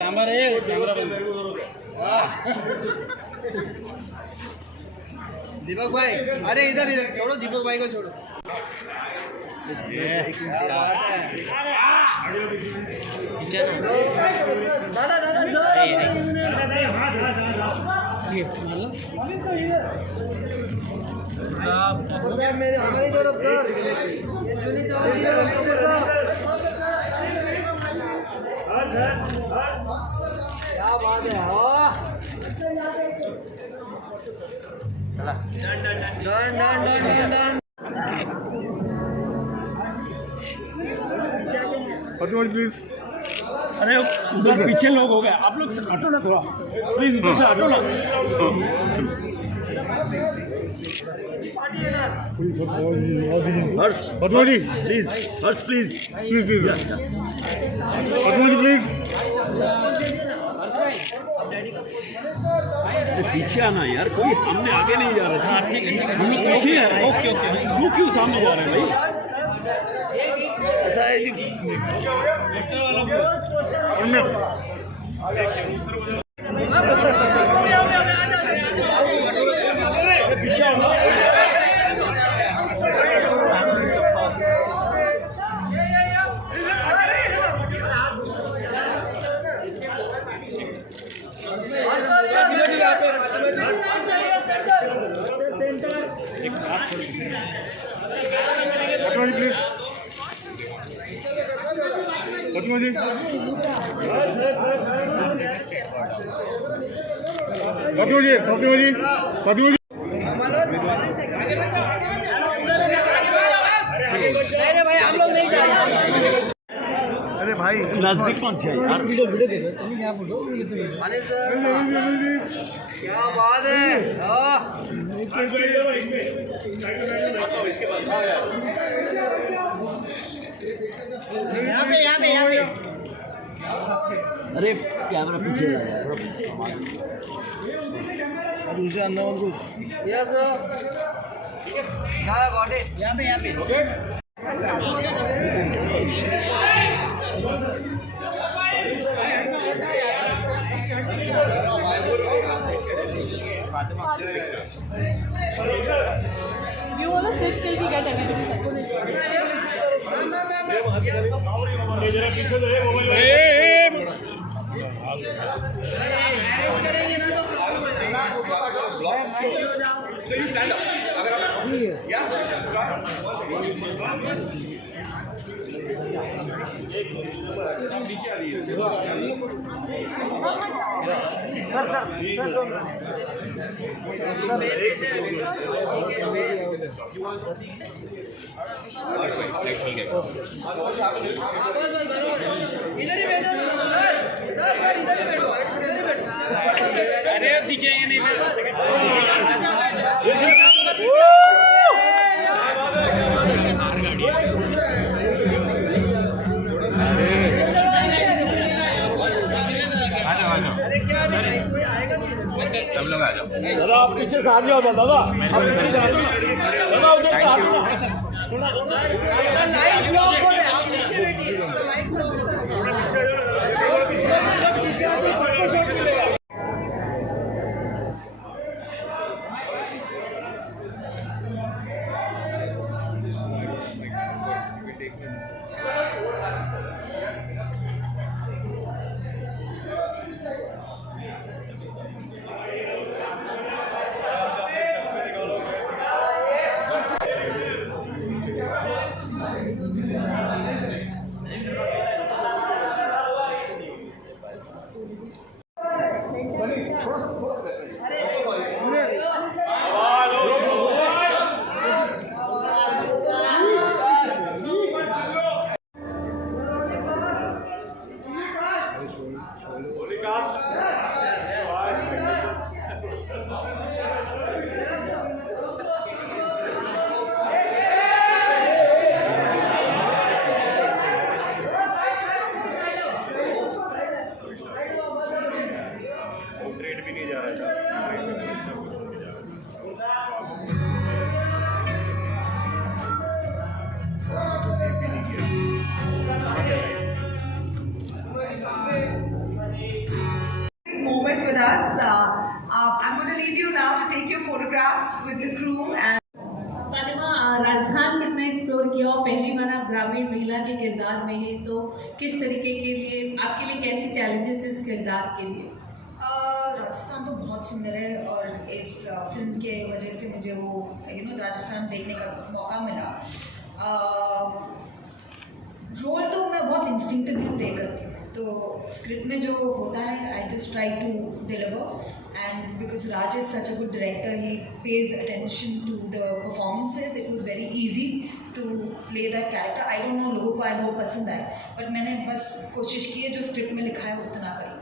Camera बंद। दीपक भाई, अरे इधर इधर छोड़ो, दीपक भाई को छोड़ो। हमारी तरफ सर, क्या बात है। Done done done done done. Please. अरे उधर पीछे लोग हो गए, आप लोग हटो ना थोड़ा प्लीज, इधर से हटो ना। Harsh Patwari please, Harsh please please please Patwari please. पीछे आना यार, कोई हमने आगे नहीं जा रहे, हम लोग पीछे हैं। ओके ओके, तू क्यों सामने जा रहे हैं भाई? ऐसा है कि पीछे आना। पटवारी प्लीज, पटवारी पटवारी पटवारी पटवारी। अरे भाई हम लोग नहीं जा रहे। अरे भाई नजदीक पहुंच जाए यार। वीडियो वीडियो देखो, तुम क्या बोलो? अरे सर क्या बात है। यहाँ पे अरे कैमरा पीछे जा रहा है। दूसरा अंदर कुछ। यस सर, क्या गॉट इट। यहाँ पे Fatima. You want to sit till we get everybody settled? So you stand up. Yeah. अरे दिखेंगे नहीं सब लोग आ जाओ। दादा आप पीछे से आ जाओ, दादा आप पीछे से आ जाओ, दादा उधर से आ जाओ। लाइट ब्लॉक हो रहा है, आप पीछे बैठिए, लाइट ब्लॉक हो रहा है। leave you now to take your photographs with the crew and Fatima, Rajasthan कितना एक्सप्लोर किया और पहली बार आप ग्रामीण महिला के किरदार में हैं, तो किस तरीके के लिए आपके लिए कैसी चैलेंजेस इस किरदार के लिए? राजस्थान तो बहुत सुंदर है और इस फिल्म के वजह से मुझे वो राजस्थान देखने का मौका मिला। रोल तो मैं बहुत इंस्टिंक्टिवली प्ले करती हूँ, तो स्क्रिप्ट में जो होता है I just try to deliver, and because Raj is such a good director, he pays attention to the performances, it was very easy to play that character. I don't know लोगों को I hope पसंद आए, but मैंने बस कोशिश की है जो स्क्रिप्ट में लिखा है उतना करूँ।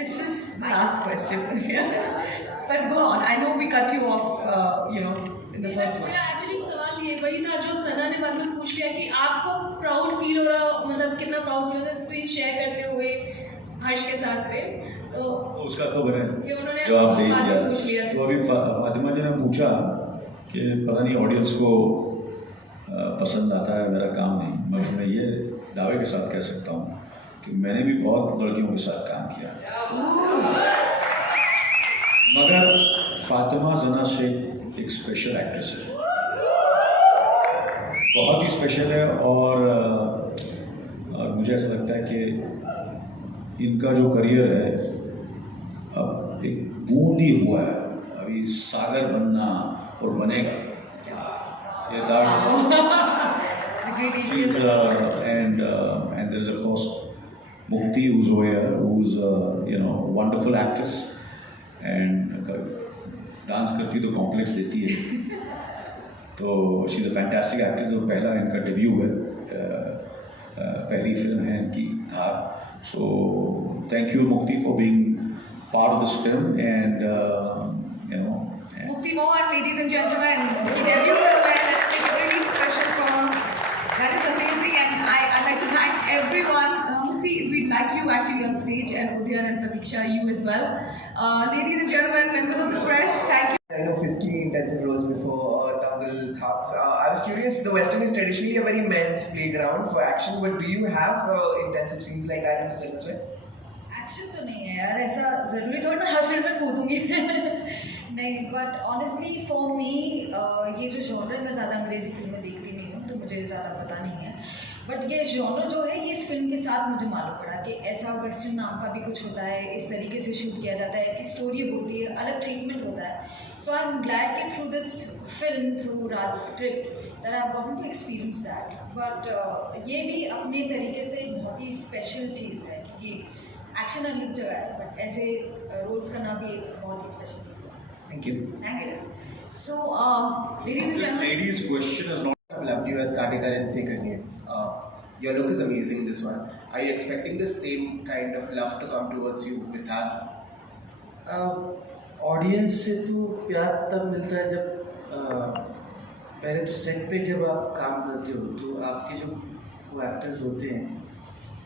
this is the last question. But go on. I know we cut you off, in the first one. मेरा एक्चुअली सवाल ये वही था जो सना ने बाद में पूछ लिया कि आपको प्राउड फील हो रहा, मतलब कितना प्राउड फील होता है स्क्रीन शेयर करते हुए हर्ष के साथ थे, तो उसका तो मैंने उन्होंने जवाब दे बाद में पूछ दिया। लिया। तो अभी फातिमा जी ने पूछा कि पता नहीं ऑडियंस को पसंद आता है मेरा काम नहीं, मगर मैं ये दावे के साथ कह सकता हूँ कि मैंने भी बहुत लड़कियों के साथ काम किया, मगर फातिमा जना शेख एक स्पेशल एक्ट्रेस है, बहुत ही स्पेशल है। और मुझे ऐसा लगता है कि इनका जो करियर है अब एक बूंद ही हुआ है, अभी सागर बनना और बनेगा ये and there is of course Mukti who's over here, who's wonderful actress and dance करती तो कॉम्प्लेक्स देती है, तो she is a fantastic actress. और पहला इनका डेब्यू है, पहली फिल्म है इनकी थार। सो थैंक यू मुक्ति for being part of this film and Mukti Mohan, ladies and gentlemen, debut film, and let's make it really special for her. That is amazing, and I'd like to thank everyone. Mukti, we'd like you actually on stage, and Udyan and Pratiksha, you as well. Ladies and gentlemen, members of the press, thank you. I know physically intensive roles before Tangle Thars. I was curious, the Western is traditionally a very men's playground for action, but do you have intensive scenes like that in the film as well? Action तो नहीं है यार, ऐसा ज़रूरी थोड़ा ना हर film में कूदूंगी नहीं, बट ऑनेस्टली फॉर मी ये जो जॉनर है, मैं ज़्यादा अंग्रेज़ी फिल्में देखती नहीं हूँ तो मुझे ज़्यादा पता नहीं है, बट ये जॉनर जो है ये इस फिल्म के साथ मुझे मालूम पड़ा कि ऐसा वेस्टर्न नाम का भी कुछ होता है, इस तरीके से शूट किया जाता है, ऐसी स्टोरी होती है, अलग ट्रीटमेंट होता है। सो आई एम ग्लैड कि through this film, through Raj script, that I have gotten to experience that. But ये भी अपने तरीके से एक बहुत ही स्पेशल चीज़ है, क्योंकि एक्शन अलग जगह है, बट ऐसे रोल्स करना भी एक बहुत ही स्पेशल चीज़ है। Thank you. Thank you. So, ladies and this gentlemen, lady's question is not I've loved you as Kartikar in Sacred Games. Your look is amazing in this one. Are you expecting the same kind of love to come towards you with Thar? Audience से तो प्यार तब मिलता है जब पहले तो set पे जब आप काम करते हो तो आपके जो को एक्टर्स होते हैं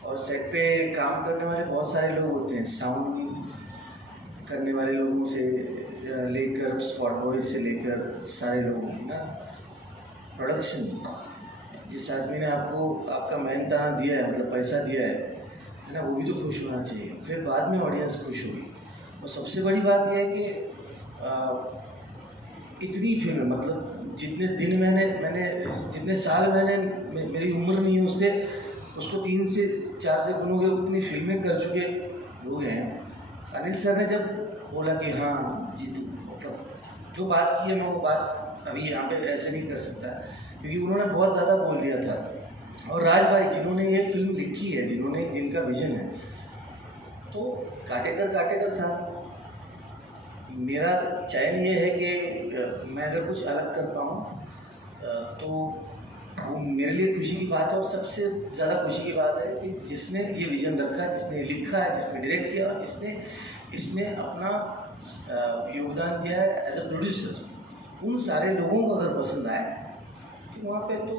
और सेट पे काम करने वाले बहुत सारे लोग होते हैं, साउंड करने वाले लोगों से लेकर स्पॉट बॉय से लेकर सारे लोग ना, प्रोडक्शन जिस आदमी ने आपको आपका मेहनताना दिया है, मतलब पैसा दिया है ना, वो भी तो खुश होना चाहिए, फिर बाद में ऑडियंस खुश होगी। और सबसे बड़ी बात यह है कि इतनी फिल्म, मतलब जितने दिन मैंने जितने साल मैंने मेरी उम्र नहीं है उससे उसको 3 से 4 से गुनोगे उतनी फिल्में कर चुके हो गए हैं। अनिल सर ने जब बोला कि हाँ जी, मतलब जो बात की है मैं वो बात अभी यहाँ पे ऐसे नहीं कर सकता, क्योंकि उन्होंने बहुत ज़्यादा बोल दिया था। और राज भाई जिन्होंने ये फिल्म लिखी है, जिनका विजन है, तो काटेकर था। मेरा चयन ये है कि मैं अगर कुछ अलग कर पाऊँ तो वो मेरे लिए खुशी की बात है। और सबसे ज़्यादा खुशी की बात है कि जिसने ये विज़न रखा, जिसने लिखा है, जिसने डायरेक्ट किया और जिसने इसमें अपना योगदान दिया है एज अ प्रोड्यूसर, उन सारे लोगों को अगर पसंद आए तो वहाँ पे तो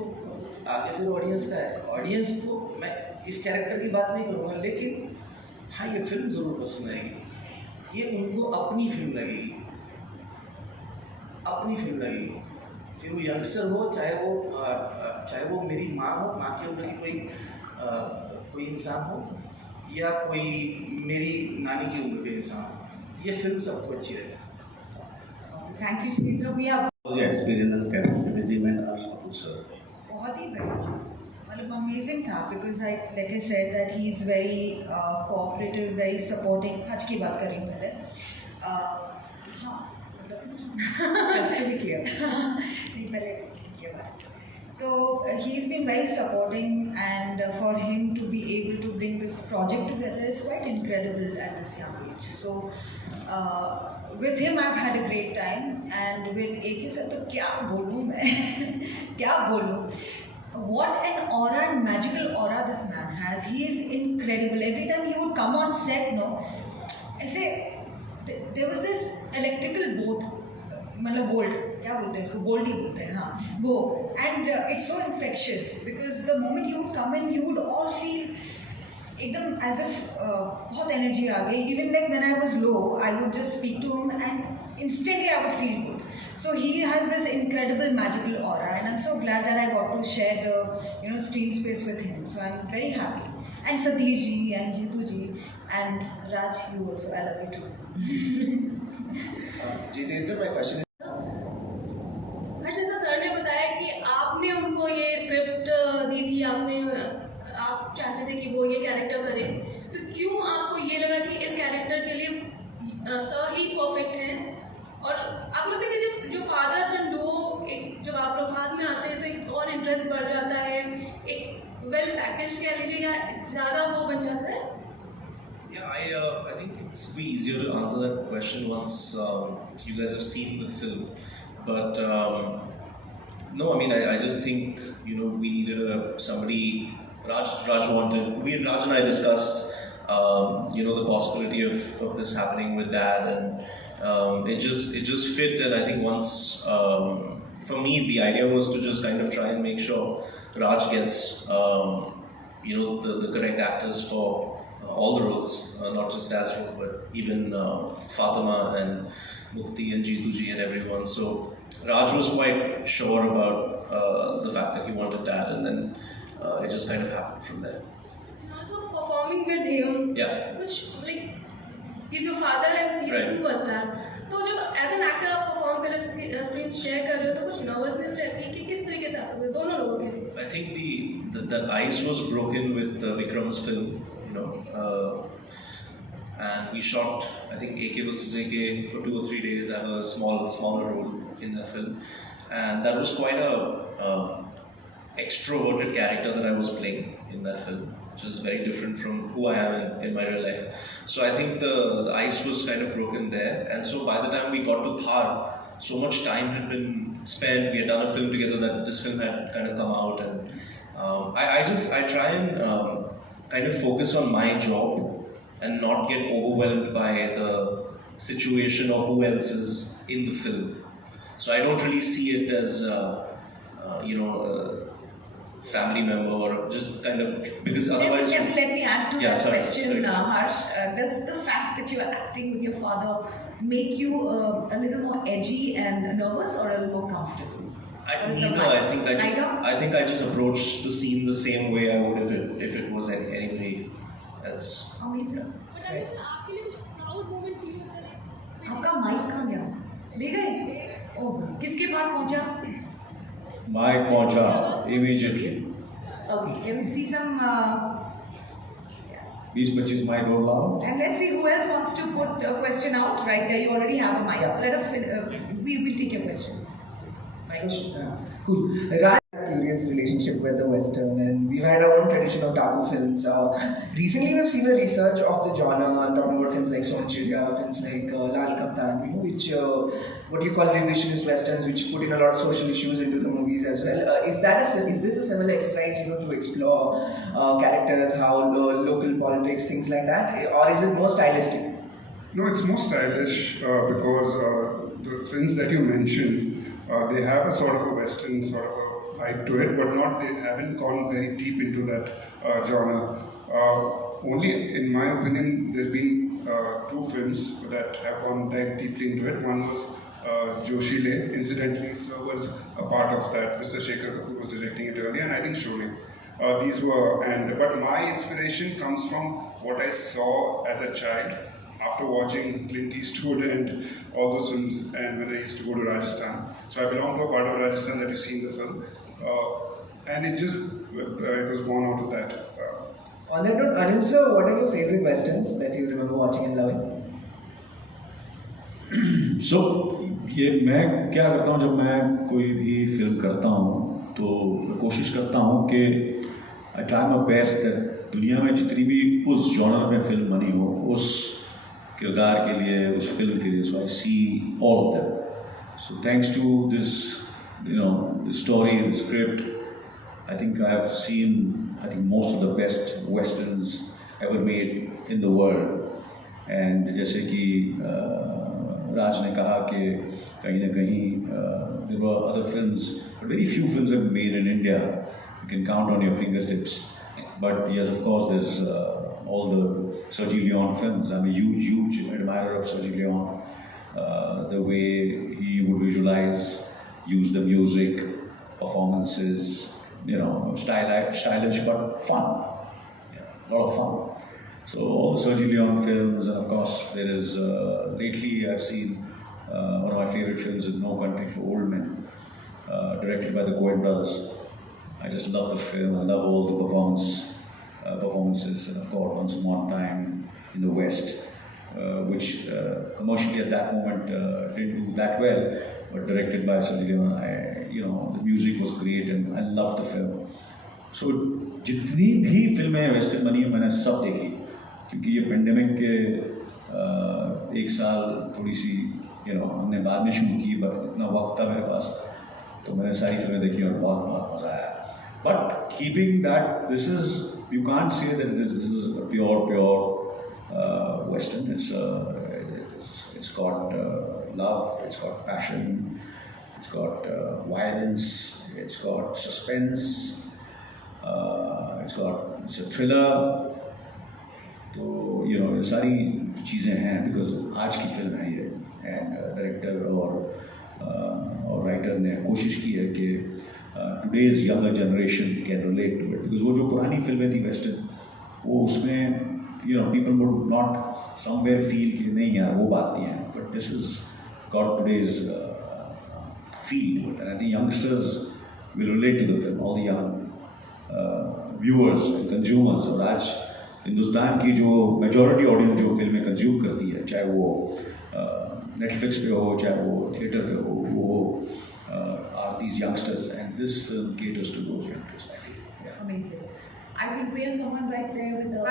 आगे फिर ऑडियंस का है। ऑडियंस को मैं इस कैरेक्टर की बात नहीं करूँगा, लेकिन हाँ ये फिल्म ज़रूर पसंद आएगी, ये उनको अपनी फिल्म लगेगी, फिर वो यंगस्टर हो, चाहे वो मेरी माँ हो, माँ की उम्र की कोई इंसान हो, या कोई मेरी नानी की उम्र के इंसान, ये फिल्म सबको अच्छी लगी। Thank you, Chandra. We have What's your experience as a character with him and Anil Kapoor, sir? बहुत ही बढ़िया, मतलब अमेजिंग था, because like I said that he is very cooperative, very supporting. हज की बात कर रही हूँ पहले। हाँ just to be clear. नहीं, पहले के बारे। तो he is been very supporting and for him to be able to bring this project together is quite incredible at this young age. So with him I've had a great time, and with AK sir तो क्या बोलूँ मैं क्या बोलूँ, what an aura and magical aura this man has. He is incredible. Every time he would come on set, no, ऐसे there was this electrical bolt, मतलब bolt क्या बोलते हैं इसको, बोल्ट ही बोलते हैं, हाँ वो, and it's so infectious because the moment he would come in you would all feel एकदम एज इफ बहुत एनर्जी आ गई. Even like when I was low I would just speak to him and instantly I would feel good. So he has this incredible magical aura, and I'm so glad that I got to share the screen space with him. So I'm very happy. And Satish ji and Jitu ji and Raj, you also, I love you too. Jitendra, my question is. जैसा sir ने बताया कि आपने उनको ये script दी थी, आप चाहते थे कि वो ये कैरेक्टर करें, तो क्यों आपको ये लगा कि इस कैरेक्टर के लिए सर ही परफेक्ट हैं? और आप लोग देखिए जो फादर्स एंड डो, जब आप लोग साथ में आते हैं तो एक और इंटरेस्ट बढ़ जाता है, एक वेल पैकेज कह लीजिए या ज़्यादा वो बन जाता है. Yeah, I think it's be easier to answer that question once you guys have seen the film. But no, I mean I just think we needed somebody. Raj wanted. Raj and I discussed the possibility of this happening with Dad, and it just fit. And I think once for me the idea was to just kind of try and make sure Raj gets the correct actors for all the roles, not just Dad's role, but even Fatima and Mukti and Jitu ji and everyone. So Raj was quite sure about the fact that he wanted Dad, and then it just kind of happened from there. And also performing with him. Yeah. कुछ like he's your father and he's Right. the superstar. तो जब as an actor आप perform कर रहे हो, screen share कर रहे हो, तो कुछ नर्वसनेस रहती है कि किस तरीके से आप दोनों लोगों के लिए? I think the ice was broken with Vikram's film, and we shot, I think, AK versus AK for 2 or 3 days. I have a smaller role in that film, and that was quite a extroverted character that I was playing in that film, which is very different from who I am in my real life. So I think the ice was kind of broken there, and so by the time we got to Thar, so much time had been spent. We had done a film together, that this film had kind of come out, and I try and kind of focus on my job and not get overwhelmed by the situation or who else is in the film. So I don't really see it as a family member or just kind of, because otherwise. Let me add to Yeah, that sorry, question, sorry. Harsh. Does the fact that you are acting with your father make you a little more edgy and nervous, or a little more comfortable? Neither. I think I just approach the scene the same way I would if it was anybody else. Amazing. But Anil sir, आपके लिए कुछ proud moment feel होता है? आपका mic कहाँ गया? ले गए? ओह, किसके पास पहुंचा? Mike पहुंचा immediately. Okay, can we see some? 20-25 mic और लाओ. And let's see who else wants to put a question out. Right there, you already have a mic. Yeah. Let us. We will take your question. My question. Cool. Raj had a curious relationship with the Western, and we've had our own tradition of Taku films. Recently, we've seen a research of the genre. I'm talking about films like Son Chiriya, films like Lal Kaptan, which what you call revisionist westerns, which put in a lot of social issues into the movies as well. Is this a similar exercise, to explore characters, how local politics, things like that, or is it more stylistic? No, it's more stylish because the films that you mentioned, they have a sort of a Western sort of a hype to it, but they haven't gone very deep into that genre. Only, in my opinion, there's been 2 films that have gone dived deeply into it. One was Joshi Le. Incidentally, so was a part of that. Mr. Shaikh was directing it earlier, and I think Sholay. These were, but my inspiration comes from what I saw as a child after watching Clint Eastwood and all those films, and when I used to go to Rajasthan. So I belong to a part of Rajasthan that you see in the film, and it was born out of that. On that note, Anil sir, what are your favorite westerns that you remember watching and loving? So, ये मैं क्या करता हूँ जब मैं कोई भी film करता हूँ तो कोशिश करता हूँ कि I try my best that दुनिया में जितनी भी उस जॉनर में फिल्म बनी हो उस किरदार के लिए उस फिल्म के लिए so I see all of them so thanks to this story the script I think I have seen I think most of the best westerns ever made in the world. And जैसे कि राज ने कहा कि कहीं ना कहीं there were other films, but very few films have been made in India. You can count on your fingertips. But yes, of course, there's all the Sergio Leone films. I'm a huge admirer of Sergio Leone. The way he would visualize, use the music, performances. Stylish but fun. A lot of fun. So all the Sergio Leone films, and of course there is lately I've seen one of my favorite films is No Country for Old Men, directed by the Coen brothers. I just love the film. I love all the performances, and of course Once Upon a Time in the West, which commercially at that moment didn't do that well, but directed by Sergio Leone. The music was great and I loved the film. So जितनी भी फिल्में western बनी है मैंने सब देखी क्योंकि ये पेंडेमिक के एक साल थोड़ी सी हमने बाद में शुरू की बट इतना वक्त था मेरे पास तो मैंने सारी फिल्में देखी और बहुत मज़ा आया. But keeping that, this is, you can't say that this is a pure western. It's got love, it's got passion, it's got violence, it's got suspense, it's a thriller. तो ये सारी चीज़ें हैं because आज की फिल्म है ये and director और राइटर ने कोशिश की है कि today's younger generation can relate to it because वो जो पुरानी फिल्में थी वेस्टर्न वो उसमें people would not somewhere feel कि नहीं यार वो बात नहीं है but this has got today's feel and I think youngsters will relate to the film, all the young viewers and consumers. और आज हिंदुस्तान की जो मेजॉरिटी ऑडियंस जो फिल्में कंज्यूम करती है चाहे वो नेटफ्लिक्स पे हो चाहे वो थिएटर पे हो वो are these youngsters and this film caters to those youngsters I feel. Yeah. Amazing. I think we have someone right there with the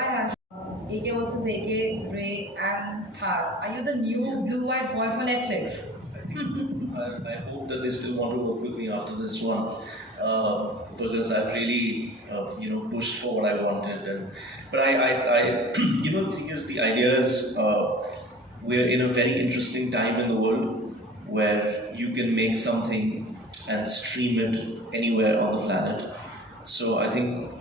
AK versus AK, Ray and Thar. Are you the new blue-eyed boy for Netflix? I hope that they still want to work with me after this one because I've really pushed for what I wanted. But I the thing is, the idea is we're in a very interesting time in the world where you can make something and stream it anywhere on the planet. So I think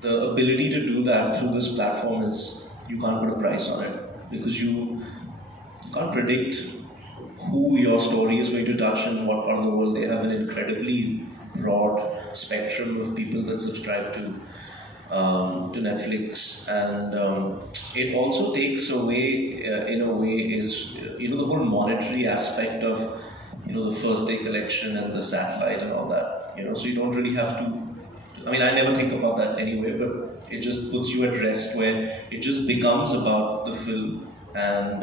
the ability to do that through this platform is, you can't put a price on it because you can't predict who your story is going to touch and what part of the world. They have an incredibly broad spectrum of people that subscribe to Netflix, and it also takes away, in a way, is the whole monetary aspect of the first day collection and the satellite and all that. So you don't really have to. I mean, I never think about that anyway, but it just puts you at rest where it just becomes about the film. And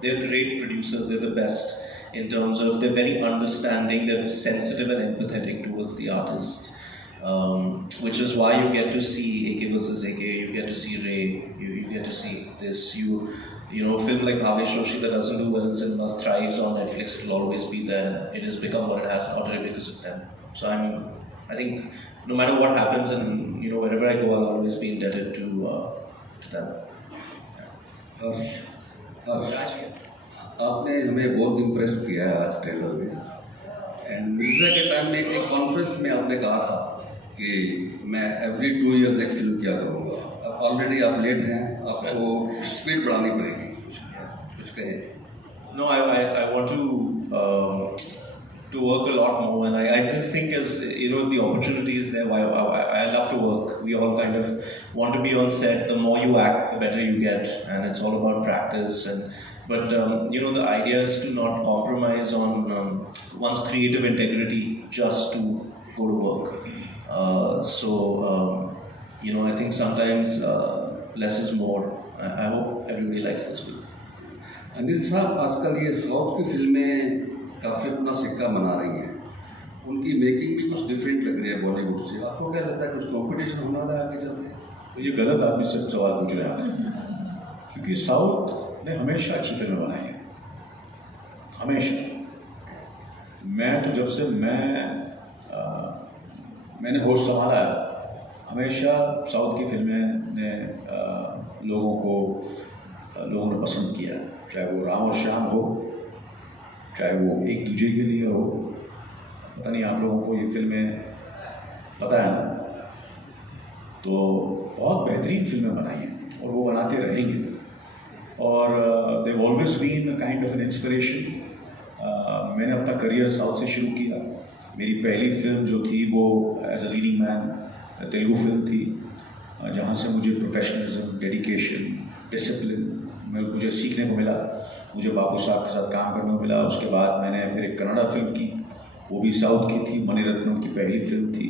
they're great producers, they're the best in terms of they're very understanding, they're sensitive and empathetic towards the artist, which is why you get to see AK versus AK, you get to see Ray, you get to see this, a film like Bhavesh Joshi that doesn't do well in cinemas thrives on Netflix, it'll always be there, it has become what it has utterly because of them. So I think no matter what happens and wherever I go, I'll always be indebted to them. आपने हमें बहुत impress किया है आज trailer में and Mirza के time में एक कॉन्फ्रेंस में आपने कहा था कि मैं एवरी 2 years एक फिल्म किया करूँगा. अब ऑलरेडी आप लेट हैं, आपको स्पीड बढ़ानी पड़ेगी. कुछ कहें. No, I want to to work a lot more, and I just think if the opportunity is there, I love to work. We all kind of want to be on set. The more you act, the better you get, and it's all about practice. But the idea is to not compromise on one's creative integrity just to go to work. I think sometimes less is more. I hope everybody likes this film. Anil साहब, आजकल ये south की फिल्में काफ़ी अपना सिक्का बना रही हैं, उनकी मेकिंग भी कुछ डिफरेंट लग रही है बॉलीवुड से। आपको क्या लगता है कुछ कंपटीशन होने वाला है आगे चल के? तो ये गलत आदमी से सवाल पूछ रहे हैं, क्योंकि साउथ ने हमेशा अच्छी फिल्में बनाई हैं, हमेशा। मैं तो जब से मैंने होश संभाला है, हमेशा साउथ की फिल्में ने लोगों ने पसंद किया, चाहे वो राम और श्याम हो, चाहे वो एक दूजे के लिए हो। पता नहीं आप लोगों को ये फिल्में पता है ना? तो बहुत बेहतरीन फिल्में बनाई हैं और वो बनाते रहेंगे, और they always been kind of an inspiration. मैंने अपना करियर साउथ से शुरू किया। मेरी पहली फिल्म जो थी वो as a leading man Telugu film थी, जहाँ से मुझे प्रोफेशनलिज्म, डेडिकेशन, डिसिप्लिन मुझे सीखने को मिला। मुझे बाबू साहब के साथ काम करने को मिला। उसके बाद मैंने फिर एक कन्नड़ा फिल्म की, वो भी साउथ की थी, मणिरत्नम की पहली फिल्म थी।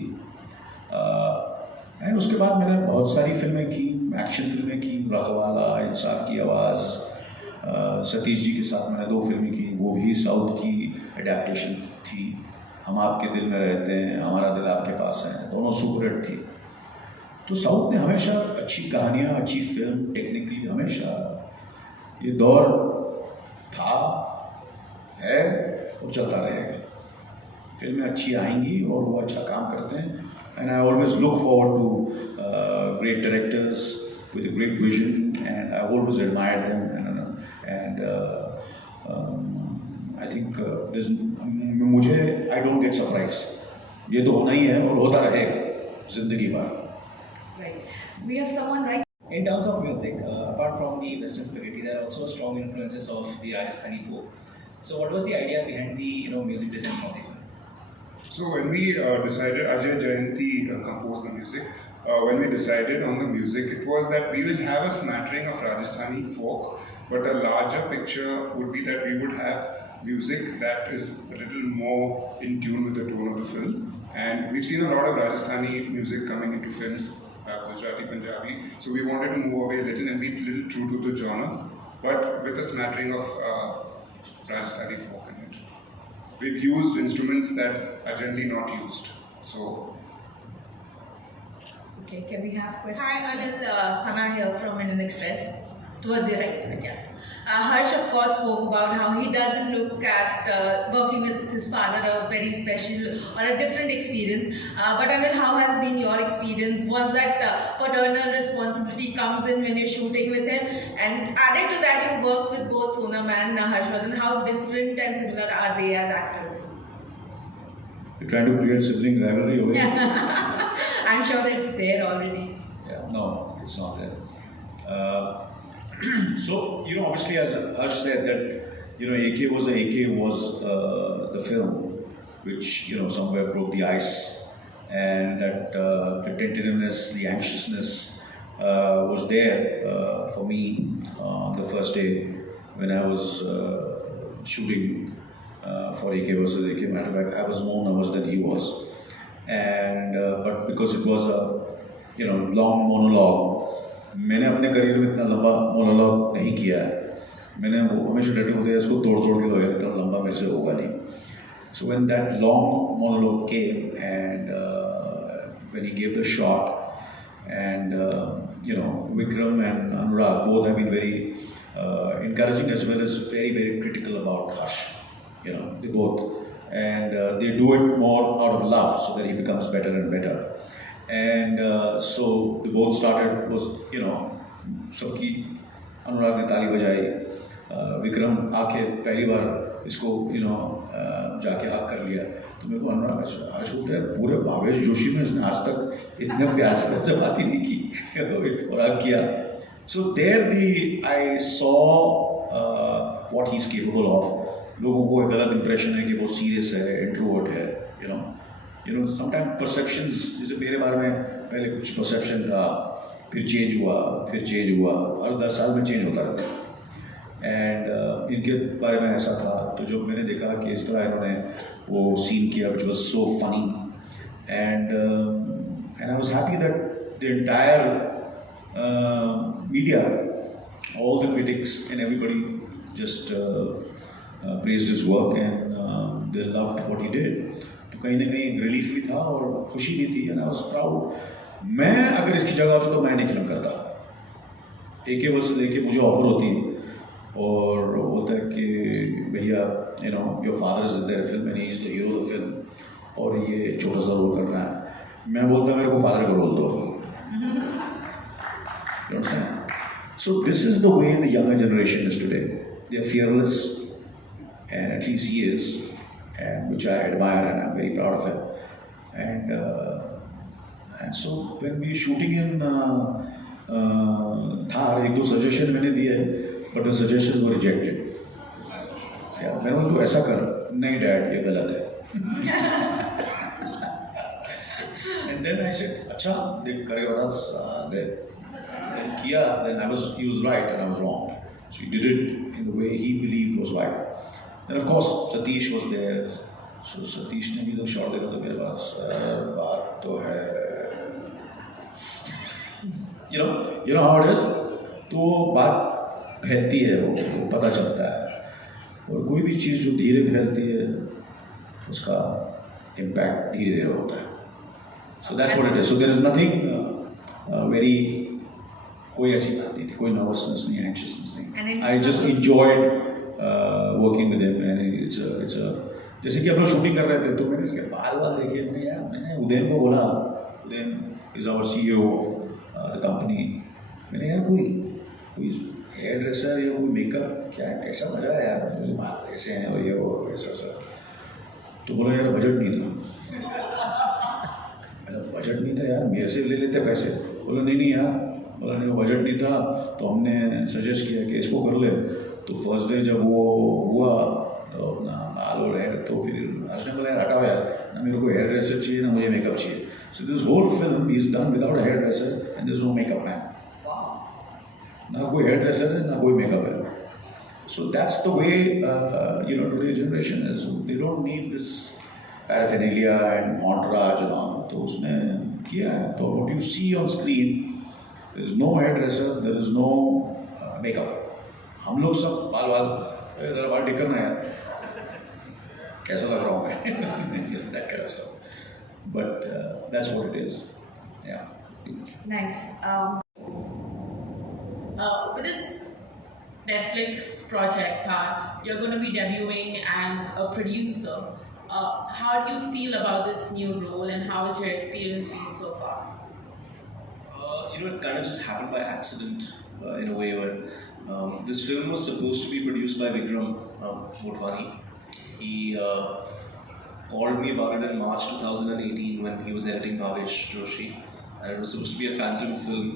एंड उसके बाद मैंने बहुत सारी फिल्में की, एक्शन फिल्में की, रखवाला, इंसाफ की आवाज़, सतीश जी के साथ मैंने 2 फिल्में की, वो भी साउथ की एडेप्टेशन थी। हम आपके दिल में रहते हैं, हमारा दिल आपके पास है, दोनों सुपरहिट थी। तो साउथ ने हमेशा अच्छी कहानियाँ, अच्छी फिल्म, टेक्निकली हमेशा ये दौर था, है और चलता रहेगा। फिल्में अच्छी आएंगी और वो अच्छा काम करते हैं। And I always look forward to great directors with a great vision, and I always admire them, and I think मुझे आई डोंट गेट सरप्राइज। ये तो होना ही है और होता रहेगा जिंदगी भर। We have someone right. In terms of music, apart from the Western spaghetti, there are also strong influences of the Rajasthani folk. So, what was the idea behind the music design of the film? So when we decided, Ajay Jayanti composed the music. When we decided on the music, it was that we will have a smattering of Rajasthani folk, but a larger picture would be that we would have music that is a little more in tune with the tone of the film. And we've seen a lot of Rajasthani music coming into films, Gujarati, Punjabi. So we wanted to move away a little and be a little true to the genre, but with a smattering of Rajasthani folk in it. We've used instruments that are generally not used. So. Okay, can we have questions? Hi, Anil, Sana here from Indian Express. Towards your right, yeah. Harsh, of course, spoke about how he doesn't look at working with his father a very special or a different experience. But Anil, how has been your experience? Was that paternal responsibility comes in when you're shooting with him? And added to that, you work with both Sonam and Harshvarrdhan. How different and similar are they as actors? You're trying to create sibling rivalry over here? I'm sure it's there already. Yeah, no, it's not there. So, obviously, as Harsh said, that, AK was the film which, somewhere broke the ice, and that the tentativeness, the anxiousness was there for me on the first day when I was shooting for AK versus AK. Matter of fact, I was more nervous than he was. And, but because it was a, long monologue, मैंने अपने career में इतना लंबा monologue नहीं किया है। मैंने वो हमेशा डटे होते हैं इसको तोड़ के लो यार, इतना लंबा मेरे से होगा नहीं। So when that long monologue came, and when he gave the shot, and Vikram and Anurag both have been very encouraging as well as very, very critical about Harsh. They both, and they do it more out of love so that he becomes better and better. And so they both started, सबकी अनुराग ने ताली बजाई, विक्रम आके पहली बार इसको जाके हक कर लिया, तो मेरे को अनुराग आज होता है पूरे भावेश जोशी में इसने आज तक इतने प्यार से बात ही नहीं की और हक किया. So there I saw what he's capable of लोगों को एक गलत इंप्रेशन है कि वो सीरियस है, इंट्रोवर्ट है, यू नो समटाइम परसेप्शंस, जैसे मेरे बारे में पहले कुछ परसेप्शन था, फिर चेंज हुआ, और 10 साल में चेंज होता रहता है। एंड इनके बारे में ऐसा था, तो जब मैंने देखा कि इस तरह इन्होंने वो सीन किया which was so funny, and I was happy that the entire media, all the critics and everybody just praised his work, and they loved what he did. तो कहीं ना कहीं रिलीफ भी था और खुशी भी थी, and I was proud. मैं अगर इसकी जगह होता तो मैं नहीं फिल्म करता। एक वर्ष लेके मुझे ऑफर होती और होता है कि भैया you know your father is there film and he is the hero of the film, और ये छोटा सा रोल करना है। मैं बोलता मेरे को फादर का रोल दो। You understand? So this is the way the younger generation is today. They are fearless, and at least he is, and which I admire, and I'm very proud of him. And so when we shooting in Thar, एक दो suggestion मैंने दिए, but the suggestions were rejected. Yeah, मैंने बोला तू ऐसा कर, नहीं डैड ये गलत है। And then I said, अच्छा देख करके बता, then Kia, then he was right and I was wrong. So he did it in the way he believed was right. Then of course Satish was there. So Satish ने भी जब shot देखा तो मेरे पास बात तो है, you know how it is. तो बात फैलती है, वो पता चलता है, और कोई भी चीज़ जो धीरे फैलती है उसका इम्पैक्ट धीरे धीरे होता है. So that's what it is. So there is nothing very कोई ऐसी बात नहीं थी, कोई नर्वसनेस नहीं, एंशियसनेस नहीं. I just enjoyed working with him, and it's जैसे कि हम लोग शूटिंग कर रहे थे तो मैंने इसके बाल देखे, मैंने उदयन को बोला, Udayan is our CEO of the company, मैंने यार कोई हेयर ड्रेसर या कोई मेकअप क्या कैसा लग रहा है यार, मुझे बाल ऐसे हैं और ये वो ऐसा, तो बोला यार बजट नहीं था. मेरा बजट नहीं था यार, मेरे से ले लेते पैसे. बोला नहीं यार, बोला नहीं वो बजट नहीं था, तो हमने सजेस्ट किया कि इसको कर ले. तो फर्स्ट डे जब वो हुआ तो अपना बाल और हेयर, तो फिर आज ने बोला यार हटाओ यार, ना मेरे को हेयर ड्रेसर चाहिए ना मुझे मेकअप चाहिए. So this whole film is done without hairdresser and there is no makeup man. ना कोई हेयर ड्रेसर है ना कोई मेकअप है. So that's the way today generation is. They don't need this paraphernalia and entourage and all. तो उसने किया है. तो what you see on screen, there is no hairdresser, there is no makeup. हम लोग सब बाल बाल ठीक करना है, कैसा लग रहा हूँ मैं, that kind of stuff. But that's what it is. Yeah. Nice. With this Netflix project, you're going to be debuting as a producer. How do you feel about this new role, and how has your experience been so far? It kind of just happened by accident in a way where this film was supposed to be produced by Vikram Motwani. He called me about it in March 2018 when he was editing Bhavesh Joshi, and it was supposed to be a phantom film.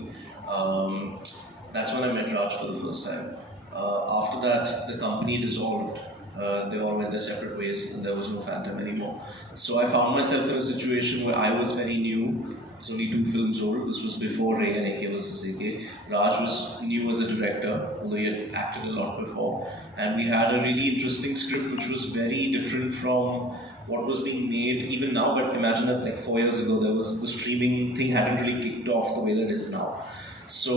That's when I met Raj for the first time. After that, the company dissolved. They all went their separate ways, and there was no phantom anymore. So I found myself in a situation where I was very new. It's only 2 films old. This was before Ray and AK vs. AK. Raj was new as a director, although he had acted a lot before. And we had a really interesting script which was very different from what was being made even now. But imagine that like 4 years ago, there was the streaming thing hadn't really kicked off the way that it is now. So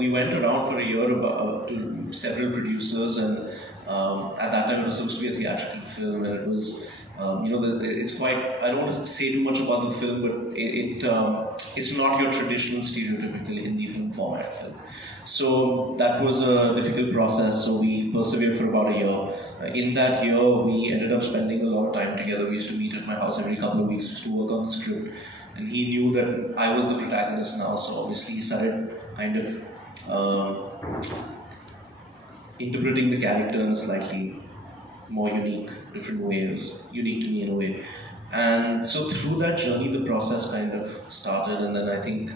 we went around for a year to several producers, and at that time it was supposed to be a theatrical film, and it was it's quite, I don't want to say too much about the film, but it's not your traditional stereotypical Hindi film format film. So that was a difficult process, so we persevered for about a year. In that year, we ended up spending a lot of time together. We used to meet at my house every couple of weeks, we used to work on the script, and he knew that I was the protagonist now, so obviously he started kind of interpreting the character in a slightly more unique, different ways, unique to me in a way. And so through that journey, the process kind of started, and then I think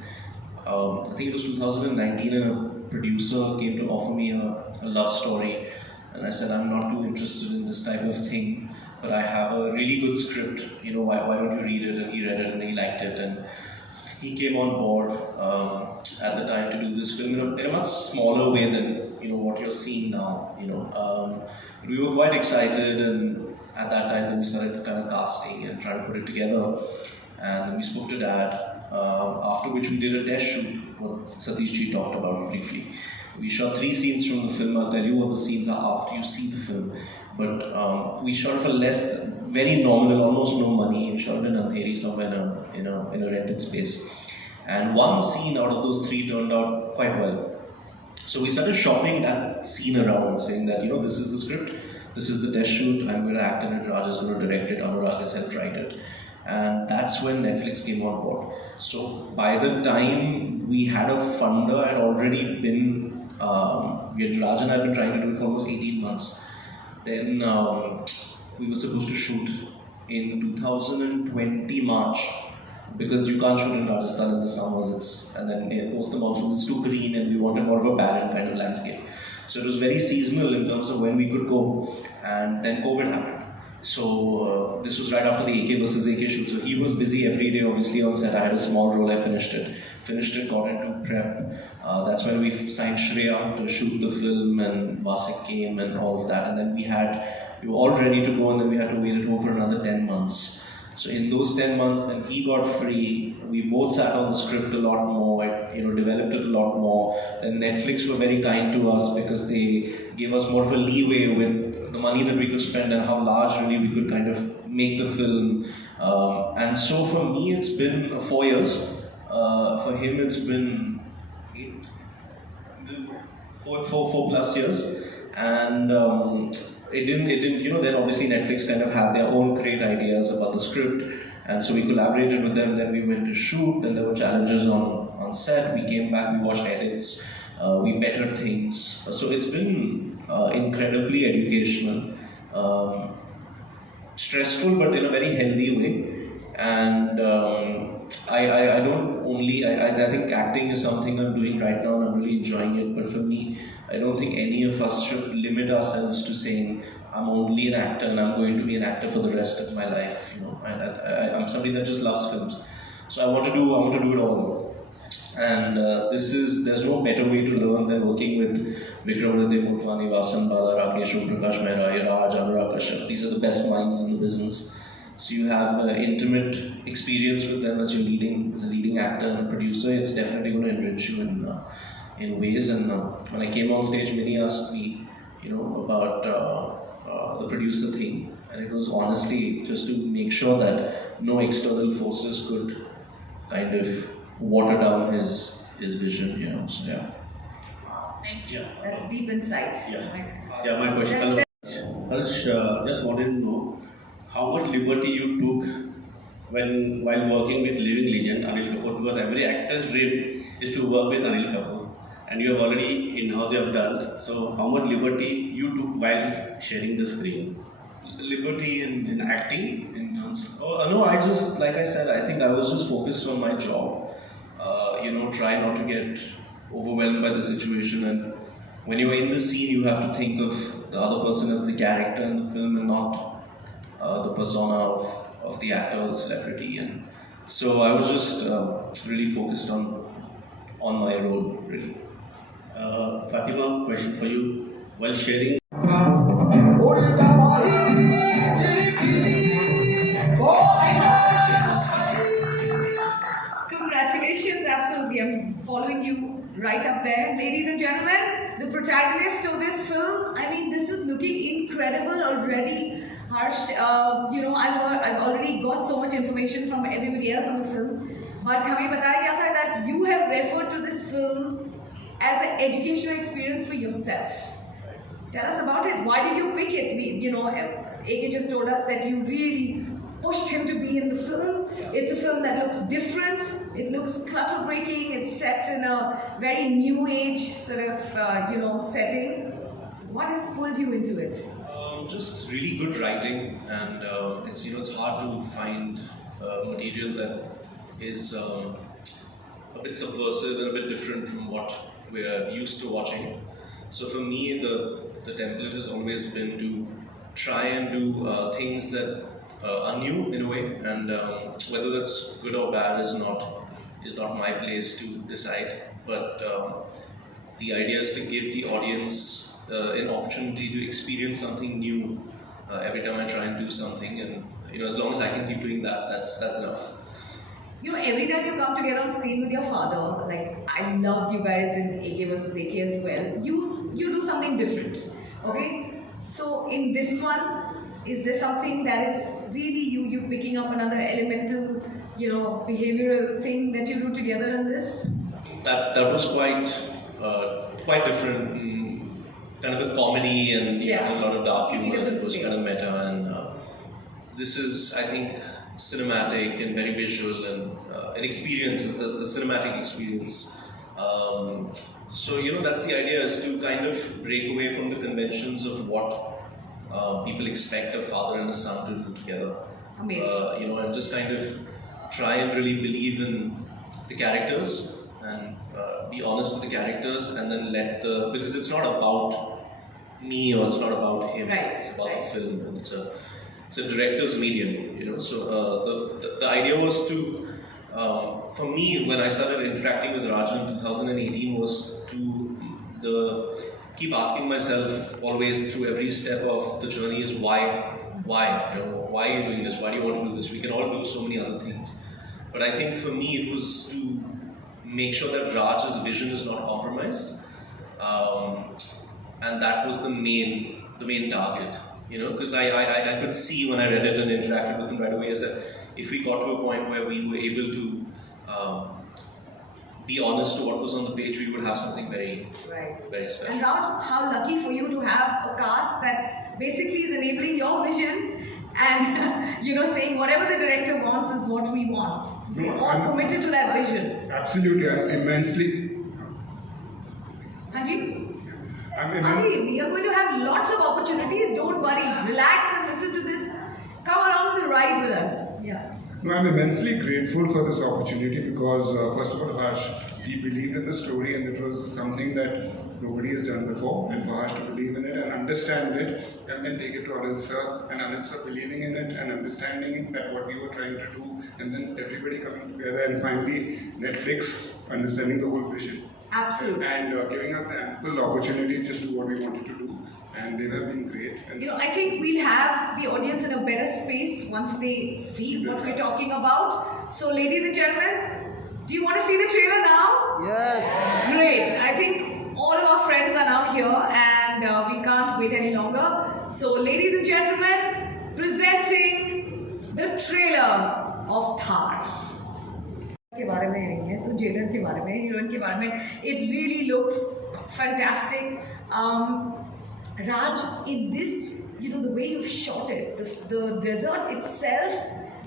it was 2019, and a producer came to offer me a love story And I said, I'm not too interested in this type of thing, but I have a really good script, why don't you read it? And he read it and he liked it. And he came on board at the time to do this film in a much smaller way than what you're seeing now. We were quite excited, and at that time then we started kind of casting and trying to put it together. And we spoke to Dad, after which we did a test shoot, what Satish ji talked about briefly. We shot 3 scenes from the film. I'll tell you what the scenes are after you see the film. But we shot for very nominal, almost no money. We shot in Andheri somewhere in a rented space. And one scene out of those 3 turned out quite well. So we started shopping that scene around, saying that, this is the script, this is the test shoot, I'm going to act in it, Raj is going to direct it, Anurag has helped write it. And that's when Netflix came on board. So by the time we had a funder, I had already been, Raj and I had been trying to do it for almost 18 months. Then we were supposed to shoot in 2020 March, because you can't shoot in Rajasthan in the summers, and then post the monsoons, it's too green, and we wanted more of a barren kind of landscape. So it was very seasonal in terms of when we could go, and then COVID happened. So this was right after the AK versus AK shoot. So he was busy every day, obviously, on set. I had a small role, I finished it, got into prep. That's when we signed Shreya to shoot the film, and Vasik came and all of that. And then we were all ready to go, and then we had to wait it over another 10 months. So in those 10 months, then he got free. We both sat on the script a lot more, developed it a lot more. Then Netflix were very kind to us because they gave us more of a leeway with the money that we could spend and how large really we could kind of make the film. And so for me, it's been 4 years. For him, it's been 4 plus years. And it didn't, then obviously Netflix kind of had their own great ideas about the script, and so we collaborated with them. Then we went to shoot, then there were challenges on set. We came back, we watched edits, we bettered things. So it's been incredibly educational, stressful, but in a very healthy way. And I don't only, I think acting is something I'm doing right now and I'm really enjoying it, but for me, I don't think any of us should limit ourselves to saying, I'm only an actor and I'm going to be an actor for the rest of my life, and I'm somebody that just loves films. So I want to do it all. And there's no better way to learn than working with Vikram Motwani, Vasan Bala, Rakesh, Prakash Mehra, Raj, Anurag Kashyap. These are the best minds in the business. So you have intimate experience with them as a leading actor and producer. It's definitely going to enrich you in ways. And when I came on stage, Minnie asked me, about the producer thing, and it was honestly just to make sure that no external forces could kind of water down his vision, So yeah. Thank you. That's deep insight. Yeah, my question. Harsh, just wanted to know how much liberty you took while working with living legend Anil Kapoor, because every actor's dream is to work with Anil Kapoor, and you have already in-house you have done. So how much liberty you took while sharing the screen? Liberty in acting, in terms of, no, I just, like I said, I think I was just focused on my job. Try not to get overwhelmed by the situation, and when you're in the scene, you have to think of the other person as the character in the film and not the persona of the actor or the celebrity. And so I was just really focused on my role, really. Fatima, question for you. While sharing Congratulations, absolutely. I'm following you right up there. Ladies and gentlemen, the protagonist of this film, this is looking incredible already. Harsh, I've already got so much information from everybody else on the film, but हमें बताया गया था that you have referred to this film as an educational experience for yourself. Tell us about it. Why did you pick it? AK just told us that you really pushed him to be in the film. It's a film that looks different. It looks clutter-breaking. It's set in a very new age sort of, setting. What has pulled you into it? Just really good writing, and it's hard to find material that is a bit subversive and a bit different from what we're used to watching. So for me, the template has always been to try and do things that are new in a way, and whether that's good or bad is not my place to decide. But the idea is to give the audience an opportunity to experience something new every time I try and do something, and as long as I can keep doing that, that's enough. Every time you come together on screen with your father, like I loved you guys in AK versus AK as well. You do something different, okay? So in this one, is there something that is really you picking up another elemental, behavioral thing that you do together in this? That was quite different. Kind of a comedy and a lot of dark humor. It was kind of meta, and this is, I think, cinematic and very visual and an experience, a cinematic experience. So that's the idea, is to kind of break away from the conventions of what people expect a father and a son to do together. Amazing. And just kind of try and really believe in the characters and be honest to the characters, and then because it's not about me or it's not about him. Right. It's about the film, and it's a director's medium. So the idea was to, for me, when I started interacting with Rajan in 2018, was to keep asking myself always through every step of the journey is why? Why are you doing this? Why do you want to do this? We can all do so many other things. But I think for me it was to make sure that Raj's vision is not compromised, and that was the main target. Because I could see when I read it and interacted with him right away, is that if we got to a point where we were able to be honest to what was on the page, we would have something very, very special. And Raj, how lucky for you to have a cast that basically is enabling your vision and saying whatever the director wants is what we want. They're all committed to that vision. Absolutely, I'm immensely. We are going to have lots of opportunities. Don't worry. Relax and listen to this. Come along the ride with us. Yeah. No, I'm immensely grateful for this opportunity because, first of all, Harsh, he believed in the story, and it was something that nobody has done before. And for Harsh to believe in it and understand it, and then take it to Anil sir, and Anil sir believing in it and understanding that what we were trying to do, and then everybody coming together, and finally Netflix understanding the whole vision. Absolutely. And giving us the ample opportunity just to do what we wanted to do. And they have been great. And I think we'll have the audience in a better space once they see what we're talking about. So, ladies and gentlemen, do you want to see the trailer now? Yes. Great. I think all of our friends are now here, and we can't wait any longer. So, ladies and gentlemen, presenting the trailer of Thar. के बारे में नहीं है तो jailer के बारे में, heroine के बारे में. It really looks fantastic. Raj, in this, the way you've shot it, the desert itself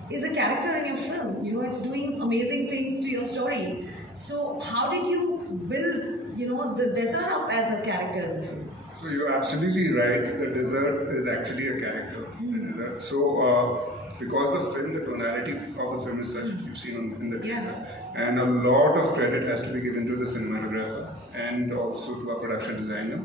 is a character in your film. It's doing amazing things to your story. So how did you build, the desert up as a character in the film? So you're absolutely right. The desert is actually a character. The desert. So because the film, the tonality of the film is such, you've seen in the trailer, and a lot of credit has to be given to the cinematographer and also to our production designer.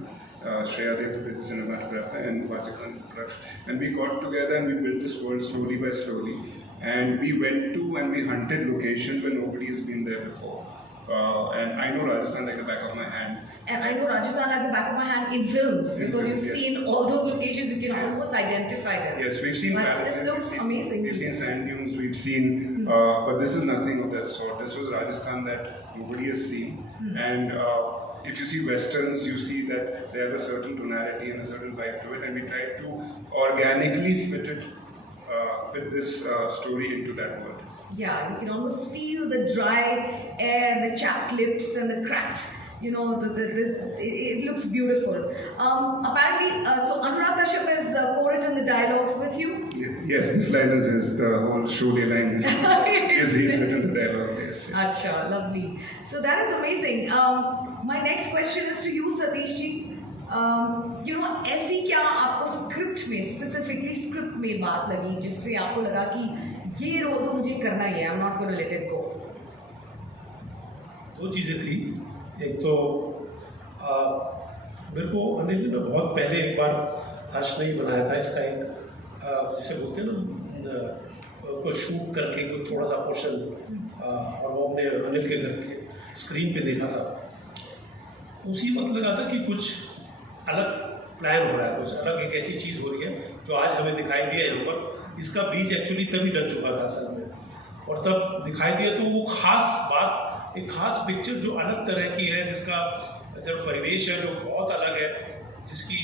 Shreya Dev is the cinematographer and Vasikan production. And we got together and we built this world slowly by slowly. And we went to and we hunted locations where nobody has been there before. And I know Rajasthan like the back of my hand. And I know Rajasthan like the back of my hand in films, because you've seen all those locations, you can almost identify them. Yes, we've seen palaces. This looks amazing. We've seen sand dunes, we've seen, but this is nothing of that sort. This was Rajasthan that nobody has seen. And if you see westerns, you see that they have a certain tonality and a certain vibe to it, and we tried to organically fit this story into that world. Yeah, you can almost feel the dry air, the chapped lips, and the cracked. It looks beautiful. Apparently, so Anurag Kashyap has co-written the dialogues with you. Yes, this line is the whole Sholay line. He's written the dialogues. Yes. Acha, lovely. So that is amazing. My next question is to you, Satish ji. ऐसी क्या आपको script में, specifically script में बात लगी जिससे आपको लगा कि ये रोल तो मुझे करना ही है, I'm not going to let it go? दो चीज़ें थी. एक तो मेरे को अनिल ने बहुत पहले एक बार हर्ष ने ही बनाया था इसका एक जिसे बोलते हैं ना को शूट करके कोई थोड़ा सा पोर्शन और वो हमने अनिल के घर के स्क्रीन पे देखा था। उसी वक्त लगा था कि कुछ अलग प्लान हो रहा है, कुछ अलग एक ऐसी चीज़ हो रही है जो आज हमें दिखाई दिया यहाँ पर। इसका बीज एक्चुअली तभी डल चुका था असल में, और तब दिखाई दिया तो वो खास बात, एक खास पिक्चर जो अलग तरह की है, जिसका जो परिवेश है जो बहुत अलग है, जिसकी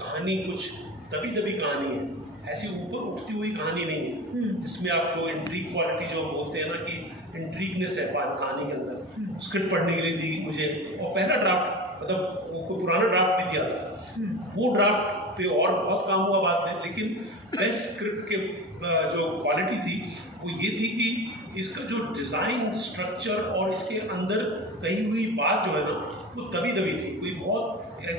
कहानी कुछ दबी दबी कहानी है, ऐसी ऊपर उठती हुई कहानी नहीं है, जिसमें आप जो इंट्रीग क्वालिटी जो बोलते हैं ना कि इंट्रीगनेस है कहानी के अंदर, स्क्रिप्ट पढ़ने के लिए दी मुझे, और पहला ड्राफ्ट मतलब कोई पुराना ड्राफ्ट भी दिया था, वो ड्राफ्ट पे और बहुत काम हुआ बाद में, लेकिन बेस्ट स्क्रिप्ट के जो क्वालिटी थी वो ये थी कि इसका जो डिज़ाइन स्ट्रक्चर और इसके अंदर कही हुई बात जो है ना वो दबी दबी थी, कोई बहुत